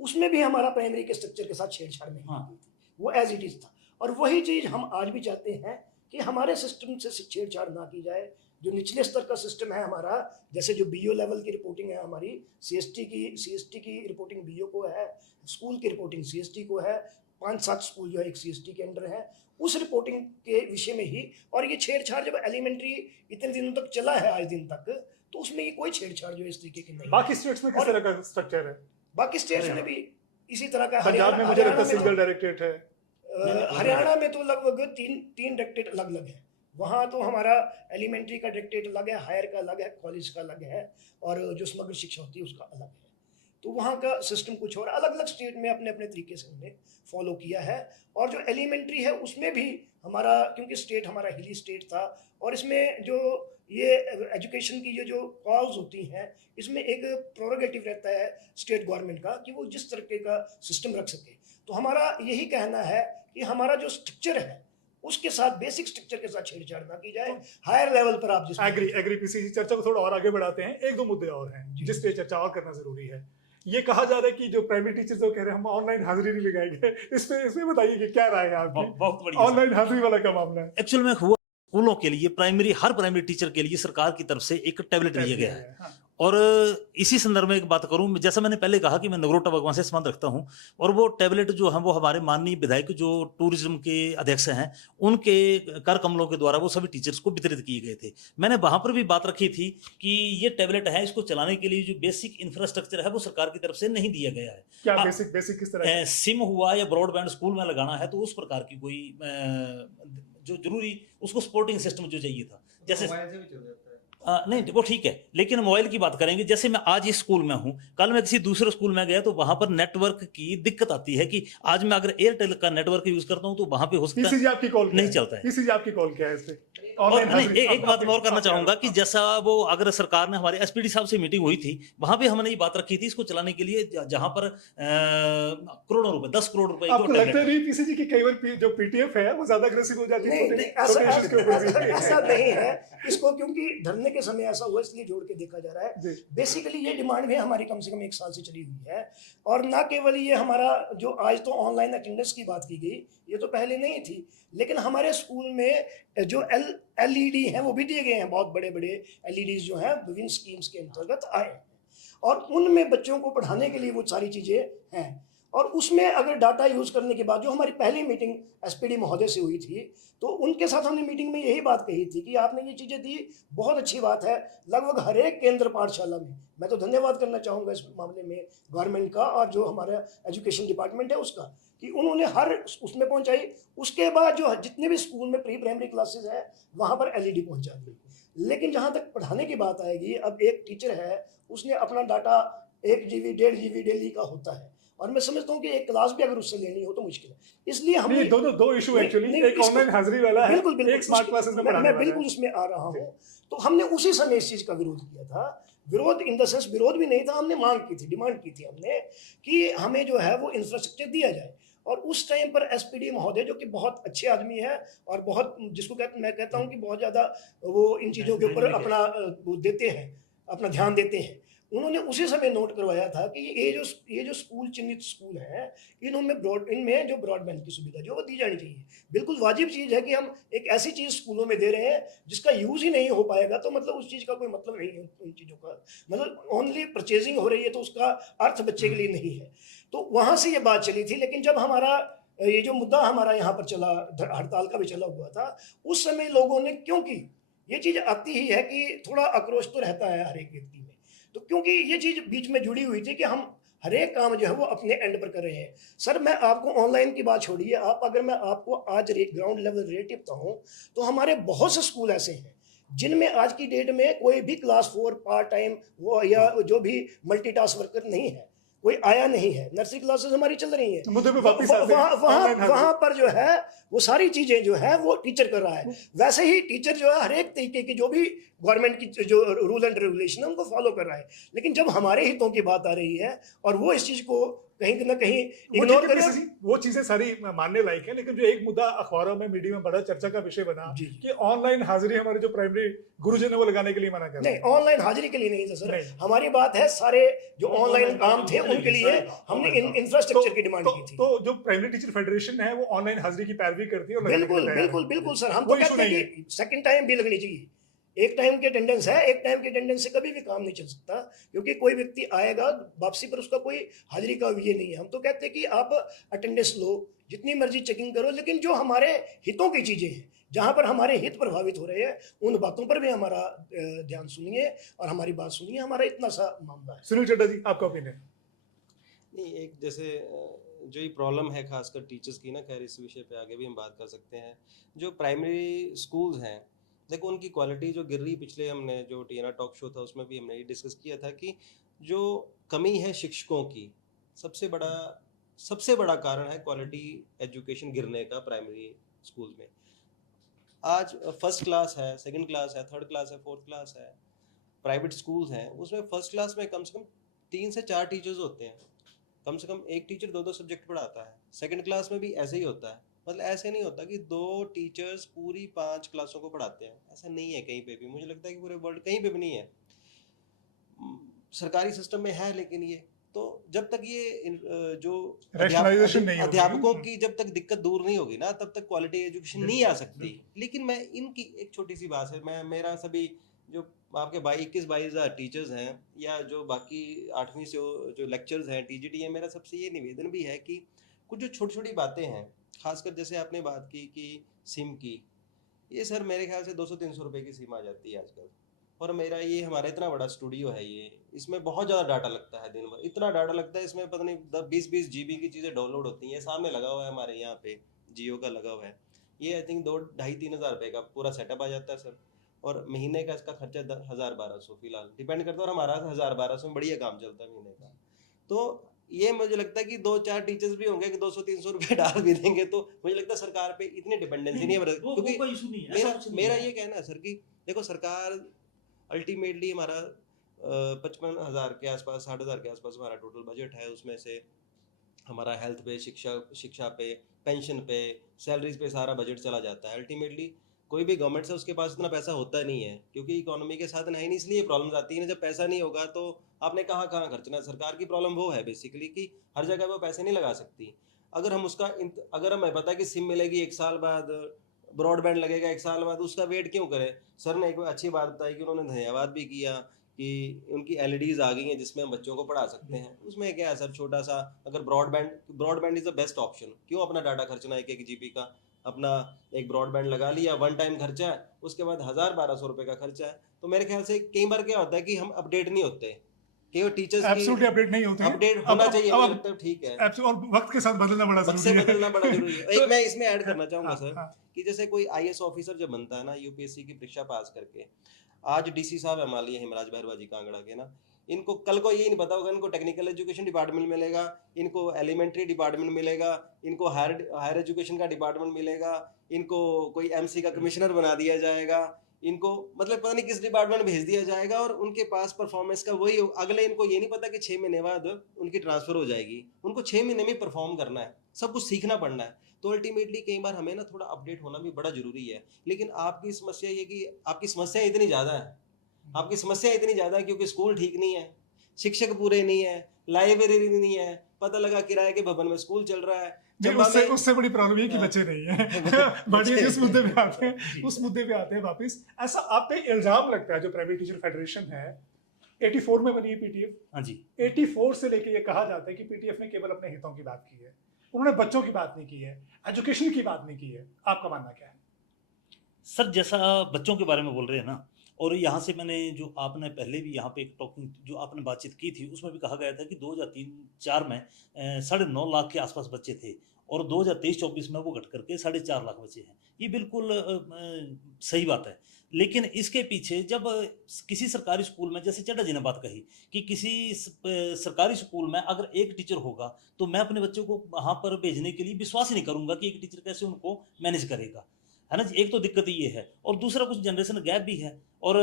उसमें भी हमारा प्राइमरी के स्ट्रक्चर के साथ छेड़छाड़ नहीं हाँ। हुई थी, वो एज इट इज था। और वही चीज हम आज भी चाहते हैं कि हमारे सिस्टम से छेड़छाड़ ना की जाए। जो निचले स्तर का सिस्टम है हमारा, जैसे जो बीओ लेवल की रिपोर्टिंग है हमारी, सीएसटी की रिपोर्टिंग बीओ को है, स्कूल की रिपोर्टिंग सीएसटी को है, 5-7 स्कूल जो है एक सीएसटी के अंडर है, उस रिपोर्टिंग के विषय में ही। और ये छेड़छाड़ जब एलिमेंट्री इतने दिनों तक चला है आज दिन तक, तो उसमें ये कोई छेड़छाड़ जो इस तरीके की नहीं है। बाकी स्टेट्स में किस और- तरह का स्ट्रक्चर है? बाकी स्टेट्स में भी इसी तरह का। पंजाब में मुझे लगता है हरियाणा में सिंगल डायरेक्टरेट है। हरियाणा में तो लगभग तीन डायरेक्टरेट अलग अलग है। वहाँ तो हमारा एलिमेंट्री का डायरेक्टरेट अलग है, हायर का अलग है, कॉलेज का अलग है, और जो समग्र शिक्षा होती है उसका अलग है। तो वहाँ का सिस्टम कुछ और, अलग अलग स्टेट में अपने अपने तरीके से हमने फॉलो किया है। और जो एलिमेंट्री है उसमें भी हमारा, क्योंकि स्टेट हमारा हिली स्टेट था, और इसमें जो ये एजुकेशन की जो कॉल्स होती हैं, इसमें एक प्रोरोगेटिव रहता है स्टेट गवर्नमेंट का कि वो जिस तरीके का सिस्टम रख सके। तो हमारा यही कहना है कि हमारा जो स्ट्रक्चर है उसके साथ, बेसिक स्ट्रक्चर के साथ छेड़छाड़ ना की जाए। हायर लेवल पर आप जिस एग्री पीसीसी चर्चा को थोड़ा और आगे बढ़ाते हैं। एक दो मुद्दे और हैं जिस पे चर्चा और करना जरूरी है। ये कहा जा रहा है कि जो प्राइमरी टीचर्स जो कह रहे हैं हम ऑनलाइन हाजिरी नहीं लगाएंगे, इसमें बताइए कि क्या राय है आपकी? बहुत बढ़िया। ऑनलाइन हाजिरी वाला क्या मामला है? एक्चुअल में हुआ, स्कूलों के लिए हर प्राइमरी टीचर के लिए सरकार की तरफ से एक टैबलेट दिया गया है। हाँ। और इसी संदर्भ में एक बात करूं, जैसा मैंने पहले कहा कि मैं नगरोटा भगवान से संबंध रखता हूं, और वो टैबलेट जो है वो हमारे माननीय विधायक जो टूरिज्म के अध्यक्ष हैं उनके कर कमलों के द्वारा वो सभी टीचर्स को वितरित किए गए थे। मैंने वहां पर भी बात रखी थी कि ये टैबलेट है, इसको चलाने के लिए जो बेसिक इंफ्रास्ट्रक्चर है वो सरकार की तरफ से नहीं दिया गया है। क्या बेसिक किस तरह? सिम हुआ या ब्रॉडबैंड स्कूल में लगाना है तो उस प्रकार की कोई जो जरूरी, उसको सपोर्टिंग सिस्टम जो चाहिए था, जैसे नहीं वो ठीक है, लेकिन मोबाइल की बात करेंगे। जैसे मैं आज इस स्कूल में हूं, कल मैं किसी दूसरे स्कूल में गया तो वहां पर नेटवर्क की दिक्कत आती है कि आज मैं अगर एयरटेल का नेटवर्क यूज करता हूं तो वहां पे हो सकता है आपकी कॉल नहीं चलता है। पीसीसी आपकी कॉल क्या है इस पे? और नहीं, एक बात मैं और करना चाहूंगा कि जैसा वो अगर सरकार ने हमारे एसपीडी साहब से मीटिंग हुई थी, वहां पे हमने ये बात रखी थी इसको चलाने के लिए जहां पर करोड़ों रुपए, 10 करोड़ रुपए आपको लगता है पीसी जी की कई बार जो पीटीएफ है वो ज्यादा अग्रेसिव हो जाती है? नहीं, ऐसा नहीं है। इसको क्योंकि धरने के समय ऐसा हुआ इसलिए जोड़ के देखा जा रहा है। बेसिकली ये डिमांड भी हमारी कम से कम 1 साल से चली हुई है। और ना केवल ये हमारा जो आज तो ऑनलाइन अटेंडेंस की बात की गई, ये तो पहले नहीं थी, लेकिन हमारे स्कूल में जो एलईडी हैं वो भी दिए गए हैं। बहुत बड़े बड़े एलईडीज जो हैं विभिन्न स्कीम्स के अंतर्गत आए हैं, और उनमें बच्चों को पढ़ाने के लिए वो सारी चीज़ें हैं। और उसमें अगर डाटा यूज़ करने के बाद, जो हमारी पहली मीटिंग एसपीडी महोदय से हुई थी, तो उनके साथ हमने मीटिंग में यही बात कही थी कि आपने ये चीज़ें दी, बहुत अच्छी बात है। लगभग हर एक केंद्र पाठशाला में, मैं तो धन्यवाद करना चाहूँगा इस मामले में गवर्नमेंट का और जो हमारा एजुकेशन डिपार्टमेंट है उसका, कि उन्होंने हर उसमें पहुँचाई। उसके बाद जो जितने भी स्कूल में प्री प्राइमरी क्लासेज है वहाँ पर एलईडी पहुँचा दी। लेकिन जहाँ तक पढ़ाने की बात आएगी, अब एक टीचर है, उसने अपना डाटा 1 GB 1.5 GB डेली का होता है, और मैं समझता हूँ कि एक क्लास भी अगर उससे लेनी हो तो मुश्किल है। इसलिए हम दो इशू एक्चुअली, एक ऑनलाइन हाजिरी वाला है, एक स्मार्ट क्लासेस में पढ़ाने वाला है। मैं बिल्कुल उसमें आ रहा हूँ। तो हमने उसी समय इस चीज़ का विरोध किया था। विरोध इन द सेंस विरोध भी नहीं था, हमने मांग की थी, डिमांड की थी हमने कि हमें जो है वो इंफ्रास्ट्रक्चर दिया जाए। और उस टाइम पर एसपीडी महोदय, जो कि बहुत अच्छे आदमी है और बहुत, जिसको मैं कहता हूँ कि बहुत ज़्यादा वो इन चीज़ों के ऊपर अपना वो देते हैं, अपना ध्यान देते हैं, उन्होंने उसी समय नोट करवाया था कि ये जो स्कूल, चिन्हित स्कूल हैं, इनमें जो ब्रॉडबैंड की सुविधा जो वो दी जानी चाहिए। बिल्कुल वाजिब चीज़ है कि हम एक ऐसी चीज़ स्कूलों में दे रहे हैं जिसका यूज़ ही नहीं हो पाएगा, तो मतलब उस चीज़ का कोई मतलब नहीं है। उन चीज़ों का मतलब ओनली परचेजिंग हो रही है तो उसका अर्थ बच्चे के लिए नहीं है। तो वहाँ से ये बात चली थी। लेकिन जब हमारा ये जो मुद्दा हमारा यहाँ पर चला, हड़ताल का भी चला हुआ था, उस समय लोगों ने, क्योंकि ये चीज़ आती ही है कि थोड़ा आक्रोश तो रहता है हर एक व्यक्ति में, तो क्योंकि ये चीज़ बीच में जुड़ी हुई थी कि हम हर एक काम जो है वो अपने एंड पर कर रहे हैं। सर, मैं आपको ऑनलाइन की बात छोड़िए, अगर मैं आपको आज ग्राउंड लेवल रेट बताऊं तो हमारे बहुत से स्कूल ऐसे हैं जिनमें आज की डेट में कोई भी क्लास 4 पार्ट टाइम वो या जो भी मल्टीटास्क वर्कर नहीं है, कोई आया नहीं है। नर्सरी क्लासेस हमारी चल रही हैं, वहाँ पर जो है वो सारी चीज़ें जो है वो टीचर कर रहा है। वैसे ही टीचर जो है हर एक तरीके की जो भी गवर्नमेंट की जो रूल एंड रेगुलेशन है उनको फॉलो कर रहा है। लेकिन जब हमारे हितों की बात आ रही है और वो इस चीज़ को कहीं ना कहीं वो इग्नोर ठीक है, करें। PSC, वो चीजें सारी मानने लायक है, लेकिन जो एक मुद्दा अखबारों में मीडिया में बड़ा चर्चा का विषय बना जी। कि ऑनलाइन हाजिरी हमारे जो प्राइमरी गुरुजन है वो लगाने के लिए मना कर रहे नहीं, हैं। ऑनलाइन हाजिरी के लिए नहीं था सर, नहीं। हमारी बात है सारे जो वो ऑनलाइन online काम काम थे के लिए उनके लिए सारे काम, हमने online काम। इंफ्रास्ट्रक्चर की डिमांड तो, की थी। तो जो प्राइमरी टीचर फेडरेशन है वो ऑनलाइन हाजिरी की पैरवी करती है और लगाने के लिए बिल्कुल तैयार है। बिल्कुल बिल्कुल सर, हम वो तो issue कहते नहीं हैं कि सेकंड टाइम भी लगनी चाहिए। एक टाइम की अटेंडेंस है, एक टाइम की अटेंडेंस से कभी भी काम नहीं चल सकता, क्योंकि कोई व्यक्ति आएगा वापसी पर उसका कोई हाजिरी का ये नहीं है। हम तो कहते हैं कि आप अटेंडेंस लो, जितनी मर्जी चेकिंग करो, लेकिन जो हमारे हितों की चीजें हैं, जहां पर हमारे हित प्रभावित हो रहे हैं, उन बातों पर भी हमारा ध्यान सुनिए और हमारी बात सुनिए। हमारा इतना सा मामला है। सुनील चड्डा जी, आपका ओपिनियन? नहीं, एक जैसे जो ये प्रॉब्लम है खासकर टीचर्स की ना, खैर इस विषय पे आगे भी हम बात कर सकते हैं। जो प्राइमरी स्कूल्स हैं, देखो उनकी क्वालिटी जो गिर रही, पिछले हमने जो टीएनआर टॉक शो था उसमें भी हमने ये डिस्कस किया था कि जो कमी है शिक्षकों की, सबसे बड़ा कारण है क्वालिटी एजुकेशन गिरने का प्राइमरी स्कूल में। आज फर्स्ट क्लास है, सेकंड क्लास है, थर्ड क्लास है, फोर्थ क्लास है, प्राइवेट स्कूल्स हैं, उसमें फर्स्ट क्लास में कम से कम 3 से 4 टीचर्स होते हैं। कम से कम एक टीचर 2-2 सब्जेक्ट पढ़ाता है। सेकंड क्लास में भी ऐसे ही होता है। मतलब ऐसे नहीं होता कि 2 टीचर्स पूरी 5 क्लासों को पढ़ाते हैं। ऐसा नहीं है कहीं पे भी। मुझे लगता है कि पूरे वर्ल्ड कहीं पे भी नहीं है। सरकारी सिस्टम में है, लेकिन ये तो जब तक ये जो Rationalization नहीं होगी। अध्यापकों की जब तक दिक्कत दूर नहीं होगी ना, तब तक क्वालिटी एजुकेशन नहीं आ सकती। लेकिन मैं इनकी एक छोटी सी बात है, मेरा सभी जो आपके 21-22 टीचर्स हैं, या जो बाकी 8वीं से जो लेक्चर्स हैं, टीजीटी है, मेरा सबसे ये निवेदन भी है कि कुछ जो छोटी छोटी बातें हैं, खासकर जैसे आपने बात की कि सिम की, ये सर मेरे ख्याल से 200-300 रुपए की सिम आ जाती है आजकल। और ये हमारा इतना बड़ा स्टूडियो है, ये इसमें बहुत ज़्यादा डाटा लगता है, दिन भर इतना डाटा लगता है, इसमें पता नहीं 20-20 जीबी की चीज़ें डाउनलोड होती हैं। सामने लगा हुआ है हमारे यहाँ पे, जियो का लगा हुआ है, ये आई थिंक 2-2.5-3 हज़ार रुपये का पूरा सेटअप आ जाता है सर। और महीने का इसका खर्चा 1000-1200 फिलहाल डिपेंड करता है, और हमारा 1000-1200 में बढ़िया काम चलता है महीने का। तो ये मुझे लगता है कि 2-4 टीचर्स भी होंगे कि 200-300 रुपये डाल भी देंगे, तो मुझे लगता है सरकार पे इतनी डिपेंडेंसी नहीं है। क्योंकि कोई इशू नहीं है, ऐसा कुछ नहीं मेरा है। ये कहना है सर कि देखो, सरकार अल्टीमेटली हमारा 55,000 के आसपास, 60,000 के आसपास हमारा टोटल बजट है। उसमें से हमारा हेल्थ पे, शिक्षा पे, पेंशन पे, सैलरीज पे सारा बजट चला जाता है। अल्टीमेटली कोई भी गवर्नमेंट से उसके पास इतना पैसा होता नहीं है, क्योंकि इकोनॉमी के साधन है नहीं, इसलिए प्रॉब्लम्स आती है ना। जब पैसा नहीं होगा तो आपने कहाँ खर्चना। सरकार की प्रॉब्लम वो है बेसिकली कि हर जगह वो पैसे नहीं लगा सकती। अगर हमें पता है कि सिम मिलेगी 1 साल बाद, ब्रॉडबैंड लगेगा 1 साल बाद, उसका वेट क्यों करें। सर ने एक अच्छी बात बताई कि उन्होंने धन्यवाद भी किया कि उनकी एलईडीज आ गई हैं जिसमें हम बच्चों को पढ़ा सकते हैं। उसमें क्या है सर, छोटा सा अगर broadband is the best option. क्यों अपना डाटा खर्चना 1-1 जीबी का, अपना एक ब्रॉडबैंड लगा लिया, वन टाइम खर्चा है, उसके बाद 1000-1200 रुपये का खर्चा है। तो मेरे ख्याल से कई बार क्या होता है कि हम अपडेट नहीं होते, कि टीचर्स एब्सोल्युटली अपडेट नहीं होते हैं। अपडेट होना चाहिए, मुझे लगता है ठीक है। और वक्त के साथ बदलना बड़ा वक्त से जरूरी है। बदलना बड़ा जरूरी है। एक मैं इसमें ऐड करना चाहूंगा हाँ, सर, हाँ। कि जैसे कोई आईएएस ऑफिसर जब बनता है ना, यूपीएससी की परीक्षा पास करके, आज डीसी साहब है मान लिए हिमराज भैरवाजी कांगड़ा के ना, इनको कल को यही नहीं पता होगा इनको टेक्निकल एजुकेशन डिपार्टमेंट मिलेगा, इनको एलिमेंट्री डिपार्टमेंट मिलेगा, इनको हायर एजुकेशन का डिपार्टमेंट मिलेगा, इनको कोई एमसी का कमिश्नर बना दिया जाएगा, इनको मतलब पता नहीं किस डिपार्टमेंट भेज दिया जाएगा, और उनके पास परफॉर्मेंस का वही अगले, इनको ये नहीं पता कि 6 महीने बाद उनकी ट्रांसफर हो जाएगी। उनको 6 महीने में परफॉर्म करना है, सब कुछ सीखना पड़ना है। तो अल्टीमेटली कई बार हमें ना थोड़ा अपडेट होना भी बड़ा जरूरी है। लेकिन आपकी समस्या ये कि आपकी समस्या इतनी ज़्यादा है, आपकी समस्या इतनी ज़्यादा है क्योंकि स्कूल ठीक नहीं है, शिक्षक पूरे नहीं है, लाइब्रेरी नहीं है, पता लगा किराए के भवन में स्कूल चल रहा है। नहीं, उससे बड़ी प्रॉब्लम ये कि बच्चे नहीं है। बढ़िए, जिस मुद्दे पे आते हैं उस मुद्दे पे आते हैं वापस। ऐसा आप पे इल्जाम लगता है, जो प्राइवेट टीचर फेडरेशन है 84 में बनी है पीटीएफ, हाँ जी, 84 से लेके ये कहा जाता है कि पीटीएफ ने केवल अपने हितों की बात की है, उन्होंने बच्चों की बात नहीं की है, एजुकेशन की बात नहीं की है। आपका मानना क्या है? सर जैसा बच्चों के बारे में बोल रहे हैं ना, और यहाँ से मैंने जो आपने पहले भी यहाँ पे एक टॉकिंग जो आपने बातचीत की थी उसमें भी कहा गया था कि 2003-4 में 9.5 लाख के आसपास बच्चे थे, और 2023-24 में वो घट करके 4.5 लाख बच्चे हैं। ये बिल्कुल सही बात है। लेकिन इसके पीछे जब किसी सरकारी स्कूल में, जैसे चड्डा जी ने बात कही कि किसी सरकारी स्कूल में अगर एक टीचर होगा तो मैं अपने बच्चों को वहाँ पर भेजने के लिए विश्वास ही नहीं करूँगा कि एक टीचर कैसे उनको मैनेज करेगा, है ना जी। एक तो दिक्कत ये है, और दूसरा कुछ जनरेशन गैप भी है, और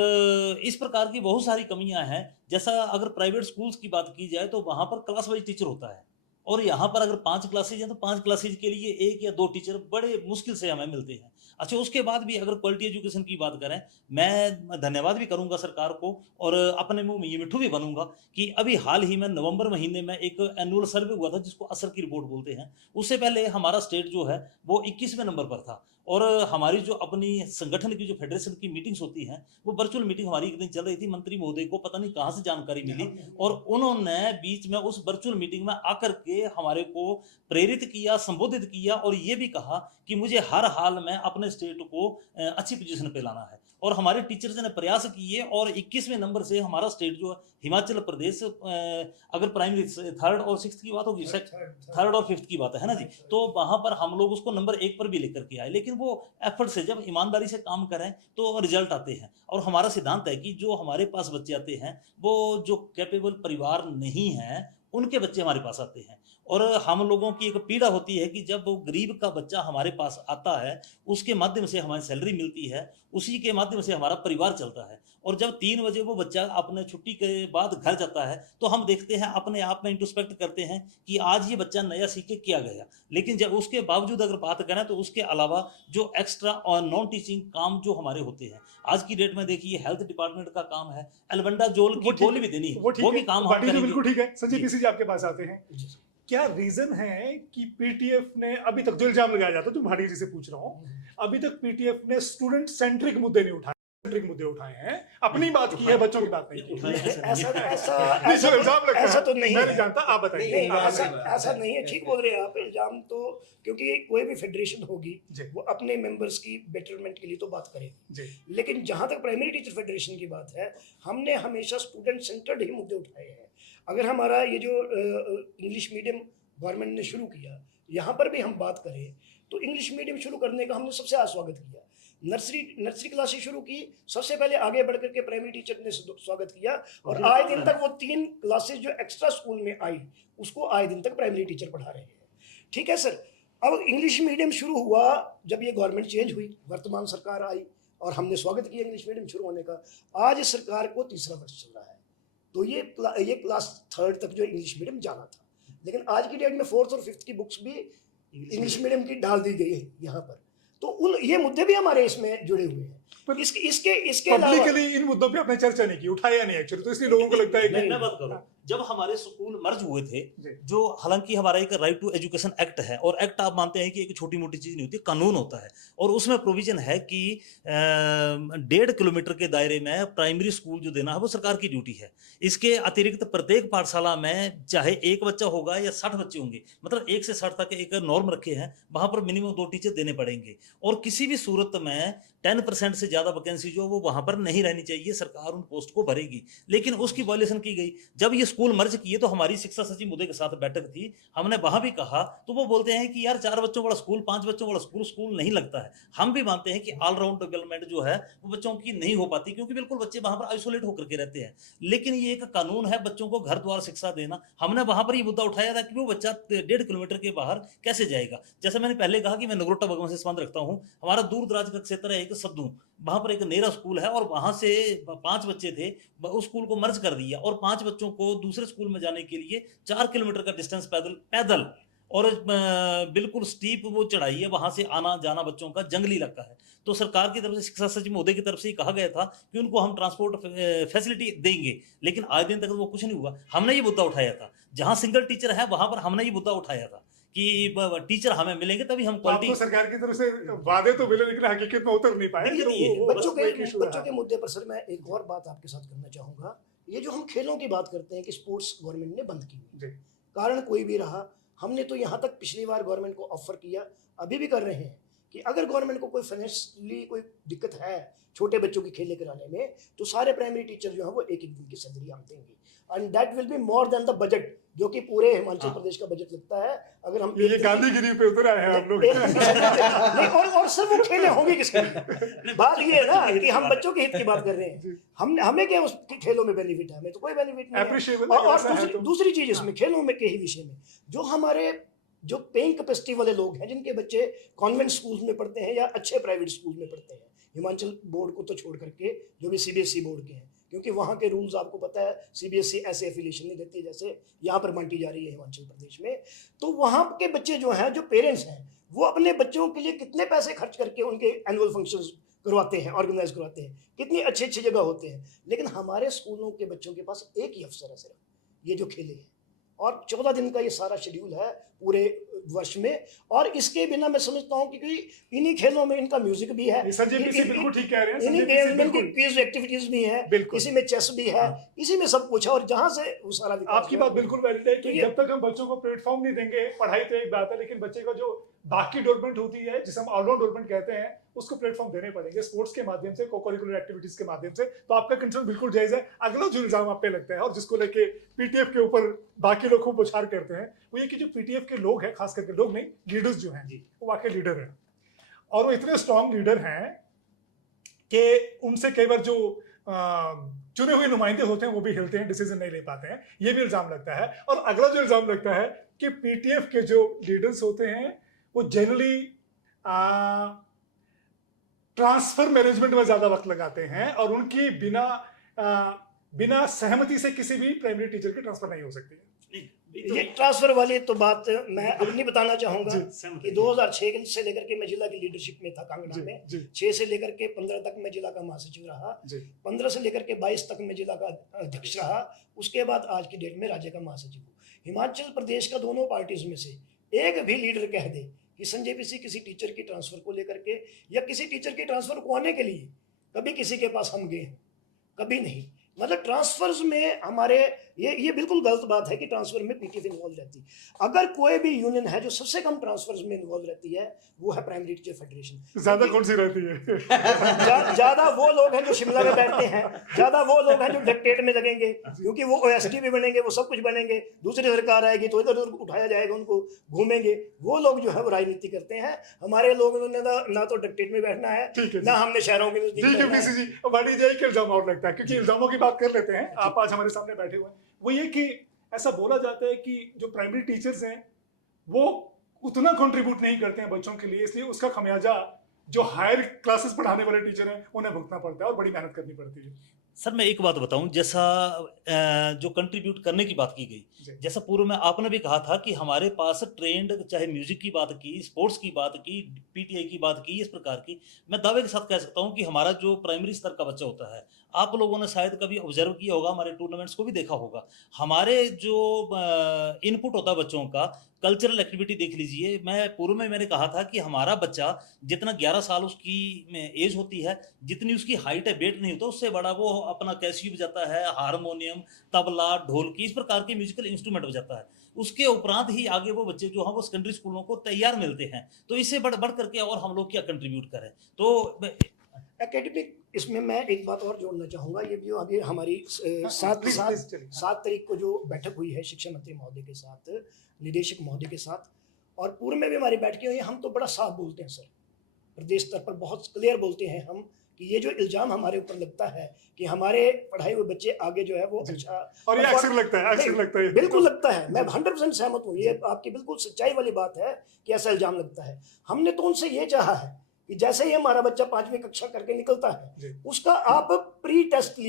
इस प्रकार की बहुत सारी कमियां हैं। जैसा अगर प्राइवेट स्कूल्स की बात की जाए तो वहाँ पर क्लास वाइज टीचर होता है और यहाँ पर अगर 5 क्लासेज हैं तो 5 क्लासेज के लिए 1 या 2 टीचर बड़े मुश्किल से हमें मिलते हैं। अच्छा, उसके बाद भी अगर क्वालिटी एजुकेशन की बात करें, मैं धन्यवाद भी करूँगा सरकार को और अपने मुँह में ये मिट्ठू भी बनूँगा कि अभी हाल ही में नवंबर महीने में एक एनुअल सर्वे हुआ था जिसको असर की रिपोर्ट बोलते हैं। उससे पहले हमारा स्टेट जो है वो 21वें नंबर पर था और हमारी जो अपनी संगठन की जो फेडरेशन की मीटिंग्स होती हैं वो वर्चुअल मीटिंग हमारी एक दिन चल रही थी। मंत्री महोदय को पता नहीं कहाँ से जानकारी मिली और उन्होंने बीच में उस वर्चुअल मीटिंग में आकर के हमारे को प्रेरित किया, संबोधित किया और ये भी कहा कि मुझे हर हाल में अपने स्टेट को अच्छी पोजीशन पे लाना है। और हमारे टीचर्स ने प्रयास किए और 21वें नंबर से हमारा स्टेट जो है हिमाचल प्रदेश, अगर प्राइमरी 3rd और 6th की बात होगी, 3rd और 5th की बात है ना जी, तो वहां पर हम लोग उसको नंबर 1 पर भी लेकर के आए। लेकिन वो एफर्ट से जब ईमानदारी से काम करें तो रिजल्ट आते हैं। और हमारा सिद्धांत है कि जो हमारे पास बच्चे आते हैं वो जो कैपेबल परिवार नहीं है उनके बच्चे हमारे पास आते हैं। और हम लोगों की एक पीड़ा होती है कि जब वो गरीब का बच्चा हमारे पास आता है उसके माध्यम से हमारी सैलरी मिलती है, उसी के माध्यम से हमारा परिवार चलता है। और जब 3 बजे वो बच्चा अपने छुट्टी के बाद घर जाता है तो हम देखते हैं, अपने आप में इंट्रोस्पेक्ट करते हैं कि आज ये बच्चा नया सीख के क्या गया। लेकिन जब उसके बावजूद अगर बात करें तो उसके अलावा जो एक्स्ट्रा और नॉन टीचिंग काम जो हमारे होते हैं, आज की डेट में देखिए हेल्थ डिपार्टमेंट का काम है, एल्बेंडाजोल की गोली भी देनी है, वो भी काम हम बाटी तो करेंगे। तो बिल्कुल ठीक है। संजय जी। पीसी जी आपके पास आते हैं, क्या रीजन है कि पीटीएफ ने अभी तक, जो इल्जाम लगाया जाता है, जो भाटी जी से पूछ रहा हूँ, अभी तक पीटीएफ ने स्टूडेंट सेंट्रिक मुद्दे नहीं उठाए, सेंट्रिक मुद्दे उठाए हैं, अपनी बात की है, बच्चों की बात नहीं की है। नहीं सर, इल्जाम लगता ऐसा तो है, नहीं मैं है। नहीं जानता, आप बताइए। नहीं, हाँ, ऐसा हाँ, ऐसा नहीं है। ठीक बोल रहे हैं आप। इल्जाम तो, क्योंकि कोई भी फेडरेशन होगी जी। वो अपने मेंबर्स की बेटरमेंट के लिए तो बात करेगी। जी लेकिन जहां तक प्राइमरी टीचर फेडरेशन की बात है, हमने हमेशा स्टूडेंट सेंटर्ड ही मुद्दे उठाए हैं। अगर हमारा ये जो इंग्लिश मीडियम गवर्नमेंट ने शुरू किया, यहाँ पर भी हम बात करें तो इंग्लिश मीडियम शुरू करने का हमने सबसे स्वागत किया। नर्सरी क्लासेस शुरू की, सबसे पहले आगे बढ़ करके प्राइमरी टीचर ने स्वागत किया और आज दिन तक वो 3 क्लासेस जो एक्स्ट्रा स्कूल में आई उसको आज दिन तक प्राइमरी टीचर पढ़ा रहे हैं। ठीक है सर। अब इंग्लिश मीडियम शुरू हुआ जब ये गवर्नमेंट चेंज हुई, वर्तमान सरकार आई और हमने स्वागत किया इंग्लिश मीडियम शुरू होने का। आज सरकार को 3रा वर्ष चल रहा है, तो ये क्लास 3rd तक जो इंग्लिश मीडियम जाना था, लेकिन आज की डेट में 4th और 5th की बुक्स भी इंग्लिश मीडियम की डाल दी गई है यहाँ पर। तो ये मुद्दे भी हमारे इसमें जुड़े हुए हैं। पर इसके अलावा पब्लिकली इन मुद्दों पे आपने चर्चा नहीं की, उठाया नहीं एक्चुअली, तो इसलिए लोगों को लगता है कि मैं बात करूं, जब हमारे स्कूल मर्ज हुए थे, जी। जो जो हालांकि हमारा एक राइट टू एजुकेशन एक्ट है और एक्ट आप मानते हैं कि एक छोटी मोटी चीज नहीं होती, कानून होता है और उसमें प्रोविजन है कि 1.5 किलोमीटर के दायरे में प्राइमरी स्कूल जो देना है वो सरकार की ड्यूटी है। इसके अतिरिक्त प्रत्येक पाठशाला में चाहे 1 बच्चा होगा या 60 बच्चे होंगे, मतलब 1 से 60 तक एक नॉर्म रखे हैं, वहां पर मिनिमम 2 टीचर देने पड़ेंगे। और किसी भी सूरत में 10% से ज्यादा वैकेंसी जो वो वहां पर नहीं रहनी चाहिए, सरकार उन पोस्ट को भरेगी। लेकिन उसकी वॉल्यूशन की गई। जब ये स्कूल मर्ज किए तो हमारी शिक्षा सचिव मुद्दे के साथ बैठक थी, हमने वहां भी कहा तो वो बोलते हैं कि यार 4 बच्चों वाला स्कूल, 5 बच्चों वाला स्कूल नहीं लगता है। हम भी मानते हैं कि ऑलराउंड डेवलपमेंट जो है वो बच्चों की नहीं हो पाती, क्योंकि बिल्कुल बच्चे वहां पर आइसोलेट होकर के रहते हैं। लेकिन ये एक कानून है बच्चों को घर द्वार शिक्षा देना। हमने वहां पर ये मुद्दा उठाया था कि वो बच्चा 1.5 किलोमीटर के बाहर कैसे जाएगा। जैसे मैंने पहले कहा कि मैं नगरोटा भगवान से संबंध रखता हूँ, हमारा दूर दराज का क्षेत्र है एक सद्दू, वहां पर एक नेरा स्कूल है और वहां से 5 बच्चे थे, उस स्कूल को मर्ज कर दिया और 5 बच्चों को दूसरे स्कूल में जाने के लिए 4 किलोमीटर का डिस्टेंस पैदल और बिल्कुल स्टीप वो चढ़ाई है, वहां से आना जाना बच्चों का जंगली इलाका है। तो सरकार की तरफ से, शिक्षा सचिव महोदय की तरफ से कहा गया था कि उनको हम ट्रांसपोर्ट फैसिलिटी देंगे, लेकिन आज दिन तक वो कुछ नहीं हुआ। हमने ये मुद्दा उठाया था, जहां सिंगल टीचर है वहां पर हमने ये मुद्दा उठाया था कि टीचर हमें मिलेंगे तभी हम क्वालिटी। आपको सरकार की तरफ से वादे तो मिले लेकिन हकीकत में उतर नहीं पाए। बच्चों के मुद्दे पर सर मैं एक और बात आपके साथ करना चाहूँगा। ये जो हम खेलों की बात करते हैं कि स्पोर्ट्स गवर्नमेंट ने बंद की हुई, कारण कोई भी रहा, हमने तो यहाँ तक पिछली बार गवर्नमेंट को ऑफर किया, अभी भी कर रहे हैं कि अगर गवर्नमेंट को कोई फाइनेंशियली कोई दिक्कत है छोटे बच्चों की खेले कराने में, तो सारे प्राइमरी टीचर जो है वो 1-1 दिन की सैलरी हम देंगे, and that will be more than the budget, जो कि पूरे हिमाचल प्रदेश का बजट लगता है। अगर हम ये गांधीगिरी पे उतर आए हैं हम लोग। नहीं, और सर वो खेले होंगे किसके लिए? बात ये है ना कि हम बच्चों के हित की बात कर रहे हैं, हमें क्या उसके खेलों में बेनिफिट है? हमें तो कोई बेनिफिट नहीं है। और दूसरी चीज इसमें खेलों में के ही विषय में, जो हमारे जो पेइंग कैपेसिटी वाले लोग हैं, जिनके बच्चे कॉन्वेंट स्कूल्स में पढ़ते हैं या अच्छे प्राइवेट स्कूल में पढ़ते हैं, हिमाचल बोर्ड को तो छोड़ करके जो भी सीबीएसई बोर्ड के हैं, क्योंकि वहाँ के रूल्स आपको पता है, सीबीएसई ऐसे एफिलिएशन नहीं देती जैसे यहाँ पर बांटी जा रही है हिमाचल प्रदेश में। तो वहाँ के बच्चे जो हैं, जो पेरेंट्स हैं, वो अपने बच्चों के लिए कितने पैसे खर्च करके उनके एनुअल फंक्शंस करवाते हैं, ऑर्गेनाइज करवाते हैं, कितनी अच्छी अच्छी जगह होते हैं। लेकिन हमारे स्कूलों के बच्चों के पास एक ही अवसर है सिर्फ, ये जो खेले हैं, और 14 दिन का ये सारा शेड्यूल है पूरे वर्ष में। और इसके बिना मैं समझता हूँ कि इन्हीं खेलों में इनका म्यूजिक भी है, संजय पीसी बिल्कुल ठीक कह रहे हैं, इन्हीं संजय गेम पीसी में इनकी बिल्कुल क्विज एक्टिविटीज भी है, बिल्कुल। इसी में चेस भी है, इसी में सब कुछ है, और जहाँ से वो सारा विकास आपकी जो है, बात बिल्कुल वैलिड है कि तो ये- जब तक हम बच्चों को प्लेटफॉर्म नहीं देंगे, पढ़ाई तो एक बात है, लेकिन बच्चे का जो बाकी डेवलपमेंट होती है, जिसे हम ऑलराउंड डेवलपमेंट कहते हैं, उसको प्लेटफॉर्म देने पड़ेंगे स्पोर्ट्स के माध्यम से, को करिकुलर एक्टिविटीज के माध्यम से। तो आपका कंसर्न बिल्कुल जायज है। अगला जो इल्जाम आप पे लगता है और जिसको लेके पीटीएफ के ऊपर बाकी लोग खूब उछाल करते हैं, वो ये कि जो पीटीएफ के लोग हैं, खास करके लोग नहीं, लीडर्स जो हैं, वो वाकई लीडर हैं, और वो इतने स्ट्रॉन्ग लीडर हैं कि उनसे कई बार जो चुने हुए नुमाइंदे होते हैं वो भी हिलते हैं, डिसीजन नहीं ले पाते हैं, ये भी इल्जाम लगता है। और अगला जो इल्जाम लगता है कि पीटीएफ के जो लीडर्स होते हैं वो जनरली ट्रांसफर मैनेजमेंट में ज्यादा वक्त लगाते हैं, और उनकी बिना सहमति से किसी भी प्राइमरी टीचर की ट्रांसफर नहीं हो सकती है। ये ट्रांसफर वाली तो बात मैं अपनी बताना चाहूंगा सहमत कि 2006 से लेकर के मैं जिला की लीडरशिप में था कांगड़ा में। जी 6 से लेकर के 15 तक मैं जिला का महासचिव रहा, जी 15 से लेकर के 22 तक मैं जिला का अध्यक्ष रहा, उसके बाद आज की डेट में राज्य का महासचिव हूँ। हिमाचल प्रदेश का दोनों पार्टीज में से एक भी लीडर कह दे कि संजय पीसी किसी टीचर की ट्रांसफर को लेकर के या किसी टीचर की ट्रांसफर को आने के लिए कभी किसी के पास हम गए हैं, कभी नहीं। मतलब ट्रांसफर्स में हमारे ये बिल्कुल गलत बात है कि ट्रांसफर में पीटीएफ इन्वॉल्व रहती है। अगर कोई भी यूनियन है जो सबसे कम ट्रांसफर्स में इन्वॉल्व रहती है, वो है प्राइमरी टीचर फेडरेशन। ज्यादा कौन सी रहती है? ज्यादा वो लोग हैं जो शिमला में बैठते हैं, ज्यादा वो लोग हैं जो डिक्टेट में लगेंगे, क्योंकि वो ओएसटी भी बनेंगे, वो सब कुछ बनेंगे, दूसरी सरकार आएगी तो इधर उधर उठाया जाएगा, उनको घूमेंगे। वो लोग जो है वो राजनीति करते हैं। हमारे लोगों ने ना तो डिक्टेट में बैठना है, ठीक है ना हमने शहरों के नजदीक ठीक है बैठना है। पीसी जी, बड़ी जाए कि इल्जाम और लगता है, क्योंकि इल्जामों की बात कर लेते हैं। आप आज हमारे सामने बैठे हुए हैं, वो ये कि ऐसा बोला जाता है कि जो प्राइमरी टीचर्स हैं वो उतना कंट्रीब्यूट नहीं करते हैं बच्चों के लिए, इसलिए उसका खमियाजा जो हायर क्लासेस पढ़ाने वाले टीचर हैं उन्हें भुगतना पड़ता है और बड़ी मेहनत करनी पड़ती है। सर मैं एक बात बताऊं, जैसा जो कंट्रीब्यूट करने की बात की जी। गई, जैसा पूर्व में आपने भी कहा था कि हमारे पास ट्रेंड, चाहे म्यूजिक की बात की, स्पोर्ट्स की बात की, पीटीआई की बात की, इस प्रकार की, मैं दावे के साथ कह सकता हूं कि हमारा जो प्राइमरी स्तर का बच्चा होता है, आप लोगों ने शायद कभी ऑब्जर्व किया होगा, हमारे टूर्नामेंट्स को भी देखा होगा, हमारे जो इनपुट होता है बच्चों का, कल्चरल एक्टिविटी देख लीजिए। मैं पूर्व में मैंने कहा था कि हमारा बच्चा जितना 11 साल उसकी एज होती है, जितनी उसकी हाइट है, वेट नहीं होता, उससे बड़ा वो अपना कैसियो बजाता है, हारमोनियम, तबला, ढोलकी, इस प्रकार के म्यूजिकल इंस्ट्रूमेंट बजाता है। उसके उपरांत ही आगे वो बच्चे जो हैं वो सेकेंडरी स्कूलों को तैयार मिलते हैं। तो इससे बढ़ करके और हम लोग क्या कंट्रीब्यूट करें। तो एकेडमिक इसमें मैं एक बात और जोड़ना चाहूँगा, ये भी अभी हमारी सात प्लीज, सात प्लीज, चलिए। 7 तारीख को जो बैठक हुई है शिक्षा मंत्री महोदय के साथ, निदेशक महोदय के साथ, और पूर्व में भी हमारी बैठकें हुई, हम तो बड़ा साफ बोलते हैं सर, प्रदेश स्तर पर बहुत क्लियर बोलते हैं हम कि ये जो इल्ज़ाम हमारे ऊपर लगता है कि हमारे पढ़ाए हुए बच्चे आगे जो है वो अच्छा, और ये अक्सर लगता है, अक्सर नहीं, लगता है। बिल्कुल लगता है, मैं 100% सहमत हूँ, ये आपकी बिल्कुल सच्चाई वाली बात है कि ऐसा इल्ज़ाम लगता है। हमने तो उनसे ये चाहा है कि जैसे ही हमारा बच्चा 5वीं कक्षा करके निकलता है, उसका आप प्री टेस्ट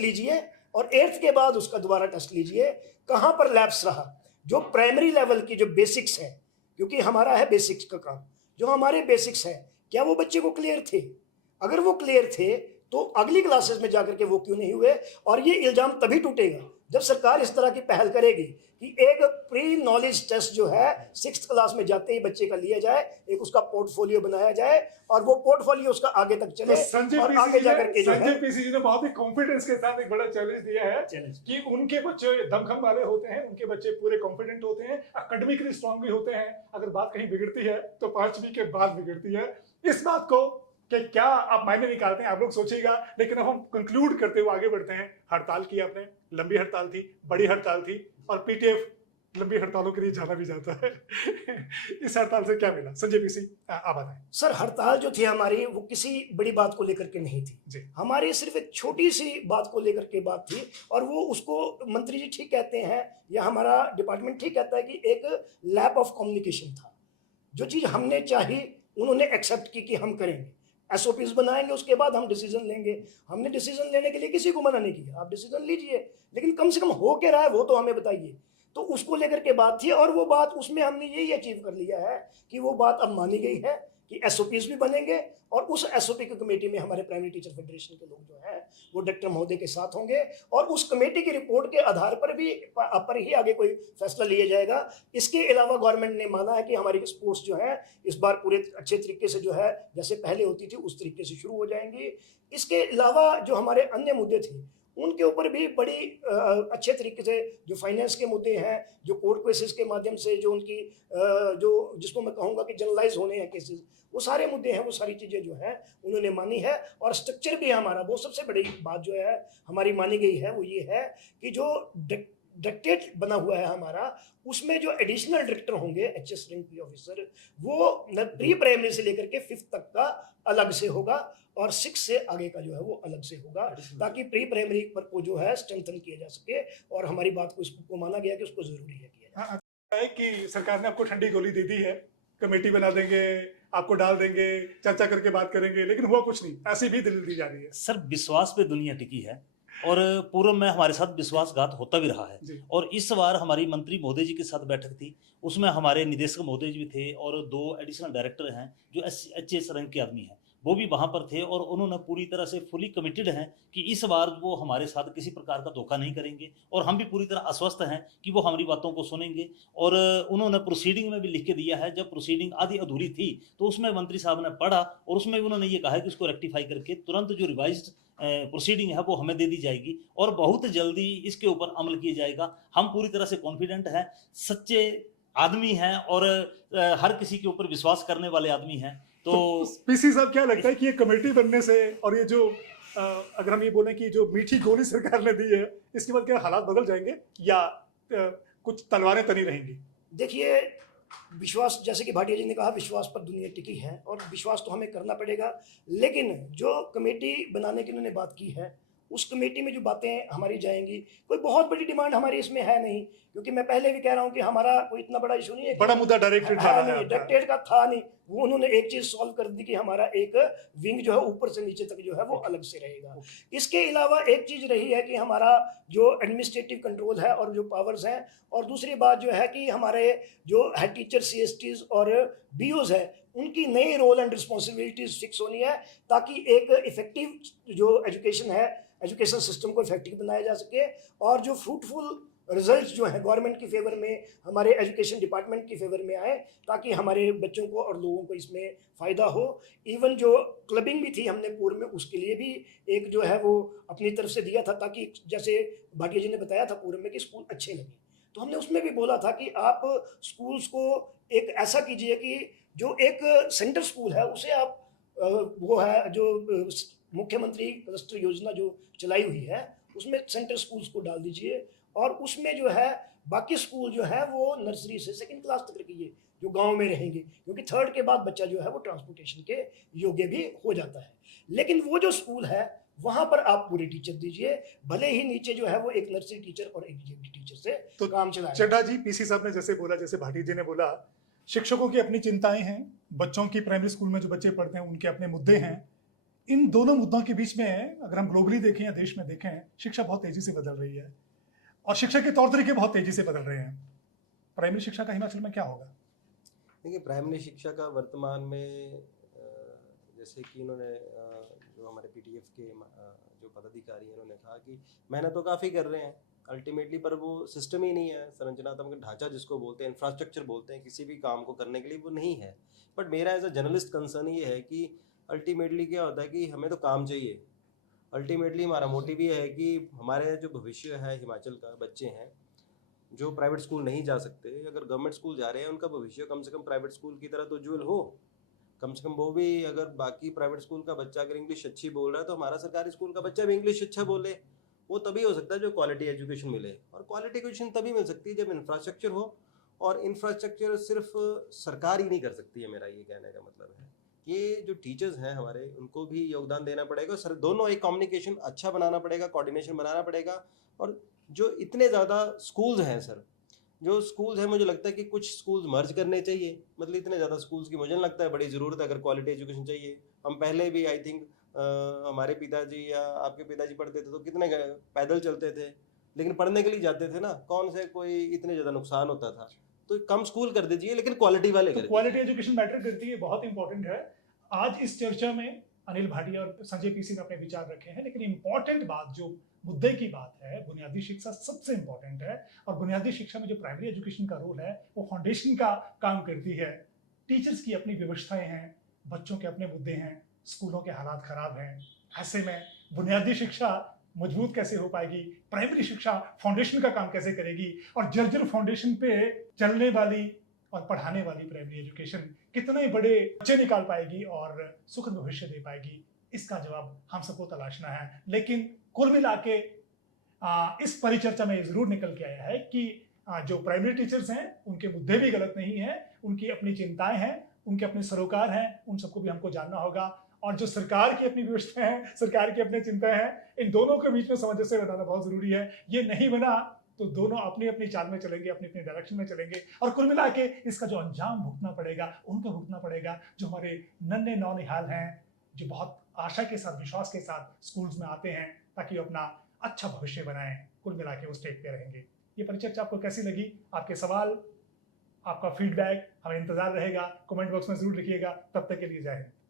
लीजिए और 8th के बाद उसका दोबारा टेस्ट लीजिए, कहाँ पर लैप्स रहा, जो प्राइमरी लेवल की जो बेसिक्स है, क्योंकि हमारा है बेसिक्स का काम, जो हमारे बेसिक्स है, क्या वो बच्चे को क्लियर थे? अगर वो क्लियर थे तो अगली क्लासेस में जाकर के वो क्यों नहीं हुए? और ये इल्ज़ाम तभी टूटेगा जब सरकार इस तरह की पहल करेगी कि एक प्री नॉलेज टेस्ट जो है 6th क्लास में जाते ही बच्चे का लिया जाए, एक उसका पोर्टफोलियो बनाया जाए और वो पोर्टफोलियो उसका आगे तक चले, संजय और आगे जाकर के जो है पीसी जी ने बहुत ही कॉन्फिडेंस के साथ एक बड़ा चैलेंज दिया है कि उनके बच्चे दमखम वाले होते हैं, उनके बच्चे पूरे कॉन्फिडेंट होते हैं, एकेडमिकली स्ट्रांग भी होते हैं। अगर बात कहीं बिगड़ती है तो 5वीं के बाद बिगड़ती है। इस बात को कि क्या आप मायने निकालते हैं आप लोग सोचिएगा, लेकिन अब हम कंक्लूड करते हुए आगे बढ़ते हैं। हड़ताल की आपने, लंबी हड़ताल थी, बड़ी हड़ताल थी, और पीटीएफ लंबी हड़तालों के लिए जाना भी जाता है। इस हड़ताल से क्या मिला संजय पीसी, आप बताएं। सर, हड़ताल जो थी हमारी वो किसी बड़ी बात को लेकर के नहीं थी जी। हमारी सिर्फ एक छोटी सी बात को लेकर के बात थी, और वो उसको मंत्री जी ठीक कहते हैं या हमारा डिपार्टमेंट ठीक कहता है कि एक लैप ऑफ कम्युनिकेशन था। जो चीज़ हमने चाही उन्होंने एक्सेप्ट की कि हम करेंगे। SOPs बनाएंगे, उसके बाद हम डिसीजन लेंगे। हमने डिसीजन लेने के लिए किसी को मना नहीं किया, आप डिसीजन लीजिए, लेकिन कम से कम हो क्या रहा है वो तो हमें बताइए। तो उसको लेकर के बात थी, और वो बात उसमें हमने यही अचीव कर लिया है कि वो बात अब मानी गई है कि SOPs भी बनेंगे, और उस SOP की कमेटी में हमारे प्राइमरी टीचर फेडरेशन के लोग जो है वो डायरेक्टर महोदय के साथ होंगे, और उस कमेटी की रिपोर्ट के आधार पर ही आगे कोई फैसला लिया जाएगा। इसके अलावा गवर्नमेंट ने माना है कि हमारी स्पोर्ट्स जो है इस बार पूरे अच्छे तरीके से जो है जैसे पहले होती थी उस तरीके से शुरू हो जाएंगी। इसके अलावा जो हमारे अन्य मुद्दे थे उनके ऊपर भी बड़ी अच्छे तरीके से जो फाइनेंस के मुद्दे हैं, जो कोर्ट केसेस के माध्यम से जो उनकी जो जिसको मैं कहूँगा कि जनरलाइज होने हैं केसेस, वो सारे मुद्दे हैं, वो सारी चीज़ें जो है उन्होंने मानी है। और स्ट्रक्चर भी हमारा, वो सबसे बड़ी बात जो है हमारी मानी गई है वो ये है कि जो डायरेक्टरेट बना हुआ है हमारा, उसमें जो एडिशनल डायरेक्टर होंगे HS रैंक के ऑफिसर, वो प्री प्राइमरी से लेकर के 5th तक का अलग से होगा, और 6 से आगे का जो है वो अलग से होगा, ताकि प्री प्राइमरी पर को जो है स्ट्रेंथन किया जा सके। और हमारी बात को इसको माना गया कि उसको जरूरी है किया जाए। है कि सरकार ने आपको ठंडी गोली दे दी है, कमेटी बना देंगे, आपको डाल देंगे, चर्चा करके बात करेंगे, लेकिन हुआ कुछ नहीं, ऐसी भी दलील दी जा रही है। सर, विश्वास पे दुनिया टिकी है, और पूर्व में हमारे साथ विश्वासघात होता भी रहा है। जी। और इस बार हमारी मंत्री महोदय जी के साथ बैठक थी, उसमें हमारे निदेशक महोदय जी भी थे, और 2 एडिशनल डायरेक्टर हैं जो HS रैंक के आदमी हैं, वो भी वहाँ पर थे, और उन्होंने पूरी तरह से फुली कमिटेड हैं कि इस बार वो हमारे साथ किसी प्रकार का धोखा नहीं करेंगे, और हम भी पूरी तरह आश्वस्त हैं कि वो हमारी बातों को सुनेंगे। और उन्होंने प्रोसीडिंग में भी लिख के दिया है, जब प्रोसीडिंग आधी अधूरी थी तो उसमें मंत्री साहब ने पढ़ा, और उसमें भी उन्होंने ये कहा है कि उसको रेक्टिफाई करके तुरंत जो रिवाइज्ड प्रोसीडिंग है वो हमें दे दी जाएगी, और बहुत जल्दी इसके ऊपर अमल किया जाएगा। हम पूरी तरह से कॉन्फिडेंट हैं, सच्चे आदमी हैं, और हर किसी के ऊपर विश्वास करने वाले आदमी हैं। तो पीसी साहब, क्या लगता है कि ये कमेटी बनने से, और ये जो अगर हम ये बोलें कि जो मीठी गोली सरकार ने दी है, इसके बाद क्या हालात बदल जाएंगे, या कुछ तलवारें तनी रहेंगी? देखिए, विश्वास, जैसे कि भाटिया जी ने कहा, विश्वास पर दुनिया टिकी है, और विश्वास तो हमें करना पड़ेगा। लेकिन जो कमेटी बनाने की उन्होंने बात की है, उस कमेटी में जो बातें हमारी जाएंगी, कोई बहुत बड़ी डिमांड हमारी इसमें है नहीं, क्योंकि मैं पहले भी कह रहा हूँ कि हमारा कोई इतना बड़ा इशू नहीं है। बड़ा मुद्दा डायरेक्टेड डायरेक्टेड का था नहीं, वो उन्होंने एक चीज सॉल्व कर दी कि हमारा एक विंग जो है ऊपर से नीचे तक जो है वो अलग से रहेगा। इसके अलावा एक चीज रही है कि हमारा जो एडमिनिस्ट्रेटिव कंट्रोल है और जो पावर्स हैं, और दूसरी बात जो है कि हमारे जो हेड टीचर CSTs और BOs है, उनकी नई रोल एंड रिस्पॉन्सिबिलिटीज फिक्स होनी है, ताकि एक इफेक्टिव जो एजुकेशन है, एजुकेशन सिस्टम को इफेक्टिव बनाया जा सके, और जो फ्रूटफुल रिजल्ट्स जो हैं गवर्नमेंट की फेवर में, हमारे एजुकेशन डिपार्टमेंट की फेवर में आए, ताकि हमारे बच्चों को और लोगों को इसमें फ़ायदा हो। इवन जो क्लबिंग भी थी हमने पूर्व में, उसके लिए भी एक जो है वो अपनी तरफ से दिया था, ताकि जैसे भाटिया जी ने बताया था पूर्व में कि स्कूल अच्छे लगे, तो हमने उसमें भी बोला था कि आप स्कूल्स को एक ऐसा कीजिए कि जो एक सेंटर स्कूल है उसे आप वो है जो मुख्यमंत्री क्लस्टर योजना जो चलाई हुई है, उसमें सेंटर स्कूल्स को डाल दीजिए, और उसमें जो है बाकी स्कूल जो है वो नर्सरी से 2nd क्लास तक रखिए, जो गांव में रहेंगे, क्योंकि 3rd के बाद बच्चा जो है वो ट्रांसपोर्टेशन के योग्य भी हो जाता है। लेकिन वो जो स्कूल है वहां पर आप पूरे टीचर दीजिए, भले ही नीचे जो है वो एक नर्सरी टीचर और एक GMT टीचर से तो काम चलाए। चड्ढा जी, पीसी साहब ने जैसे बोला, जैसे भाटिया जी ने बोला, शिक्षकों की अपनी चिंताएं हैं, बच्चों की प्राइमरी स्कूल में जो बच्चे पढ़ते हैं उनके अपने मुद्दे हैं। इन दोनों मुद्दों के बीच में अगर हम ग्लोबली देखें या देश में देखें, शिक्षा बहुत तेजी से बदल रही है, और शिक्षा के तौर तरीके बहुत तेजी से बदल रहे हैं। प्राइमरी शिक्षा का हिमाचल में क्या होगा? देखिए, प्राइमरी शिक्षा का वर्तमान में जैसे कि इन्होंने जो हमारे PTF के जो पदाधिकारी हैं, उन्होंने कहा कि मेहनत तो काफ़ी कर रहे हैं अल्टीमेटली, पर वो सिस्टम ही नहीं है, संरचनात्मक ढांचा जिसको बोलते हैं, इंफ्रास्ट्रक्चर बोलते हैं, किसी भी काम को करने के लिए वो नहीं है। बट मेरा एज अ जर्नलिस्ट कंसर्न ये है कि अल्टीमेटली क्या होता है कि हमें तो काम चाहिए। अल्टीमेटली हमारा मोटिव ये है कि हमारे जो भविष्य है हिमाचल का, बच्चे हैं जो प्राइवेट स्कूल नहीं जा सकते, अगर गवर्नमेंट स्कूल जा रहे हैं, उनका भविष्य कम से कम प्राइवेट स्कूल की तरह तो उज्ज्वल हो। कम से कम वो भी, अगर बाकी प्राइवेट स्कूल का बच्चा अगर इंग्लिश अच्छी बोल रहा है, तो हमारा सरकारी स्कूल का बच्चा भी इंग्लिश अच्छा बोले। वो तभी हो सकता है जो क्वालिटी एजुकेशन मिले, और क्वालिटी एजुकेशन तभी मिल सकती है जब इंफ्रास्ट्रक्चर हो, और इंफ्रास्ट्रक्चर सिर्फ सरकार ही नहीं कर सकती है। मेरा ये कहने का मतलब है ये जो टीचर्स हैं हमारे, उनको भी योगदान देना पड़ेगा सर, दोनों एक कम्युनिकेशन अच्छा बनाना पड़ेगा, कोऑर्डिनेशन बनाना पड़ेगा। और जो इतने ज़्यादा स्कूल्स हैं सर, जो स्कूल्स हैं मुझे लगता है कि कुछ स्कूल्स मर्ज करने चाहिए, मतलब इतने ज़्यादा स्कूल्स की मुझे नहीं लगता है बड़ी ज़रूरत है अगर क्वालिटी एजुकेशन चाहिए। हम पहले भी आई थिंक हमारे पिताजी या आपके पिताजी पढ़ते थे तो कितने पैदल चलते थे, लेकिन पढ़ने के लिए जाते थे ना, कौन से कोई इतने ज़्यादा नुकसान होता था। तो कम स्कूल कर दीजिए लेकिन क्वालिटी वाले तो कर क्वालिटी दीजिए। एजुकेशन मैटर करती है, बहुत इंपॉर्टेंट है। आज इस चर्चा में अनिल भाटिया और संजय पीसी ने अपने विचार रखे हैं, लेकिन इंपॉर्टेंट बात जो मुद्दे की बात है, बुनियादी शिक्षा सबसे इंपॉर्टेंट है। और बुनियादी शिक्षा में जो प्राइमरी एजुकेशन का रोल है वो फाउंडेशन का काम करती है। टीचर्स की अपनी व्यवस्थाएं हैं, बच्चों के अपने मुद्दे हैं, स्कूलों के हालात खराब हैं। ऐसे में बुनियादी शिक्षा मजबूत कैसे हो पाएगी, प्राइमरी शिक्षा फाउंडेशन का काम कैसे करेगी, और जर्जर फाउंडेशन पे चलने वाली और पढ़ाने वाली प्राइमरी एजुकेशन कितने बड़े बच्चे निकाल पाएगी और सुखद भविष्य दे पाएगी, इसका जवाब हम सबको तलाशना है। लेकिन कुल मिला के इस परिचर्चा में जरूर निकल के आया है कि जो प्राइमरी टीचर्स हैं उनके मुद्दे भी गलत नहीं हैं, उनकी अपनी चिंताएं हैं, उनके अपने सरोकार हैं, उन सबको भी हमको जानना होगा। और जो सरकार की अपनी व्यवस्था है, सरकार की अपनी चिंताएं हैं, इन दोनों के बीच में सामंजस्य बनाना बहुत जरूरी है। ये नहीं बना तो दोनों अपनी अपनी चाल में चलेंगे, अपनी अपनी डायरेक्शन में चलेंगे, और कुल मिला के इसका जो अंजाम भुगतना पड़ेगा उनको भुगतना पड़ेगा, जो हमारे नन्हे नौनिहाल हैं, जो बहुत आशा के साथ, विश्वास के साथ स्कूल्स में आते हैं ताकि वो अपना अच्छा भविष्य बनाएं। कुल मिला के वो स्टेज पे रहेंगे। ये परिचर्चा आपको कैसी लगी? आपके सवाल, आपका फीडबैक हमें इंतजार रहेगा, कमेंट बॉक्स में जरूर लिखिएगा। तब तक के लिए जय हिंद।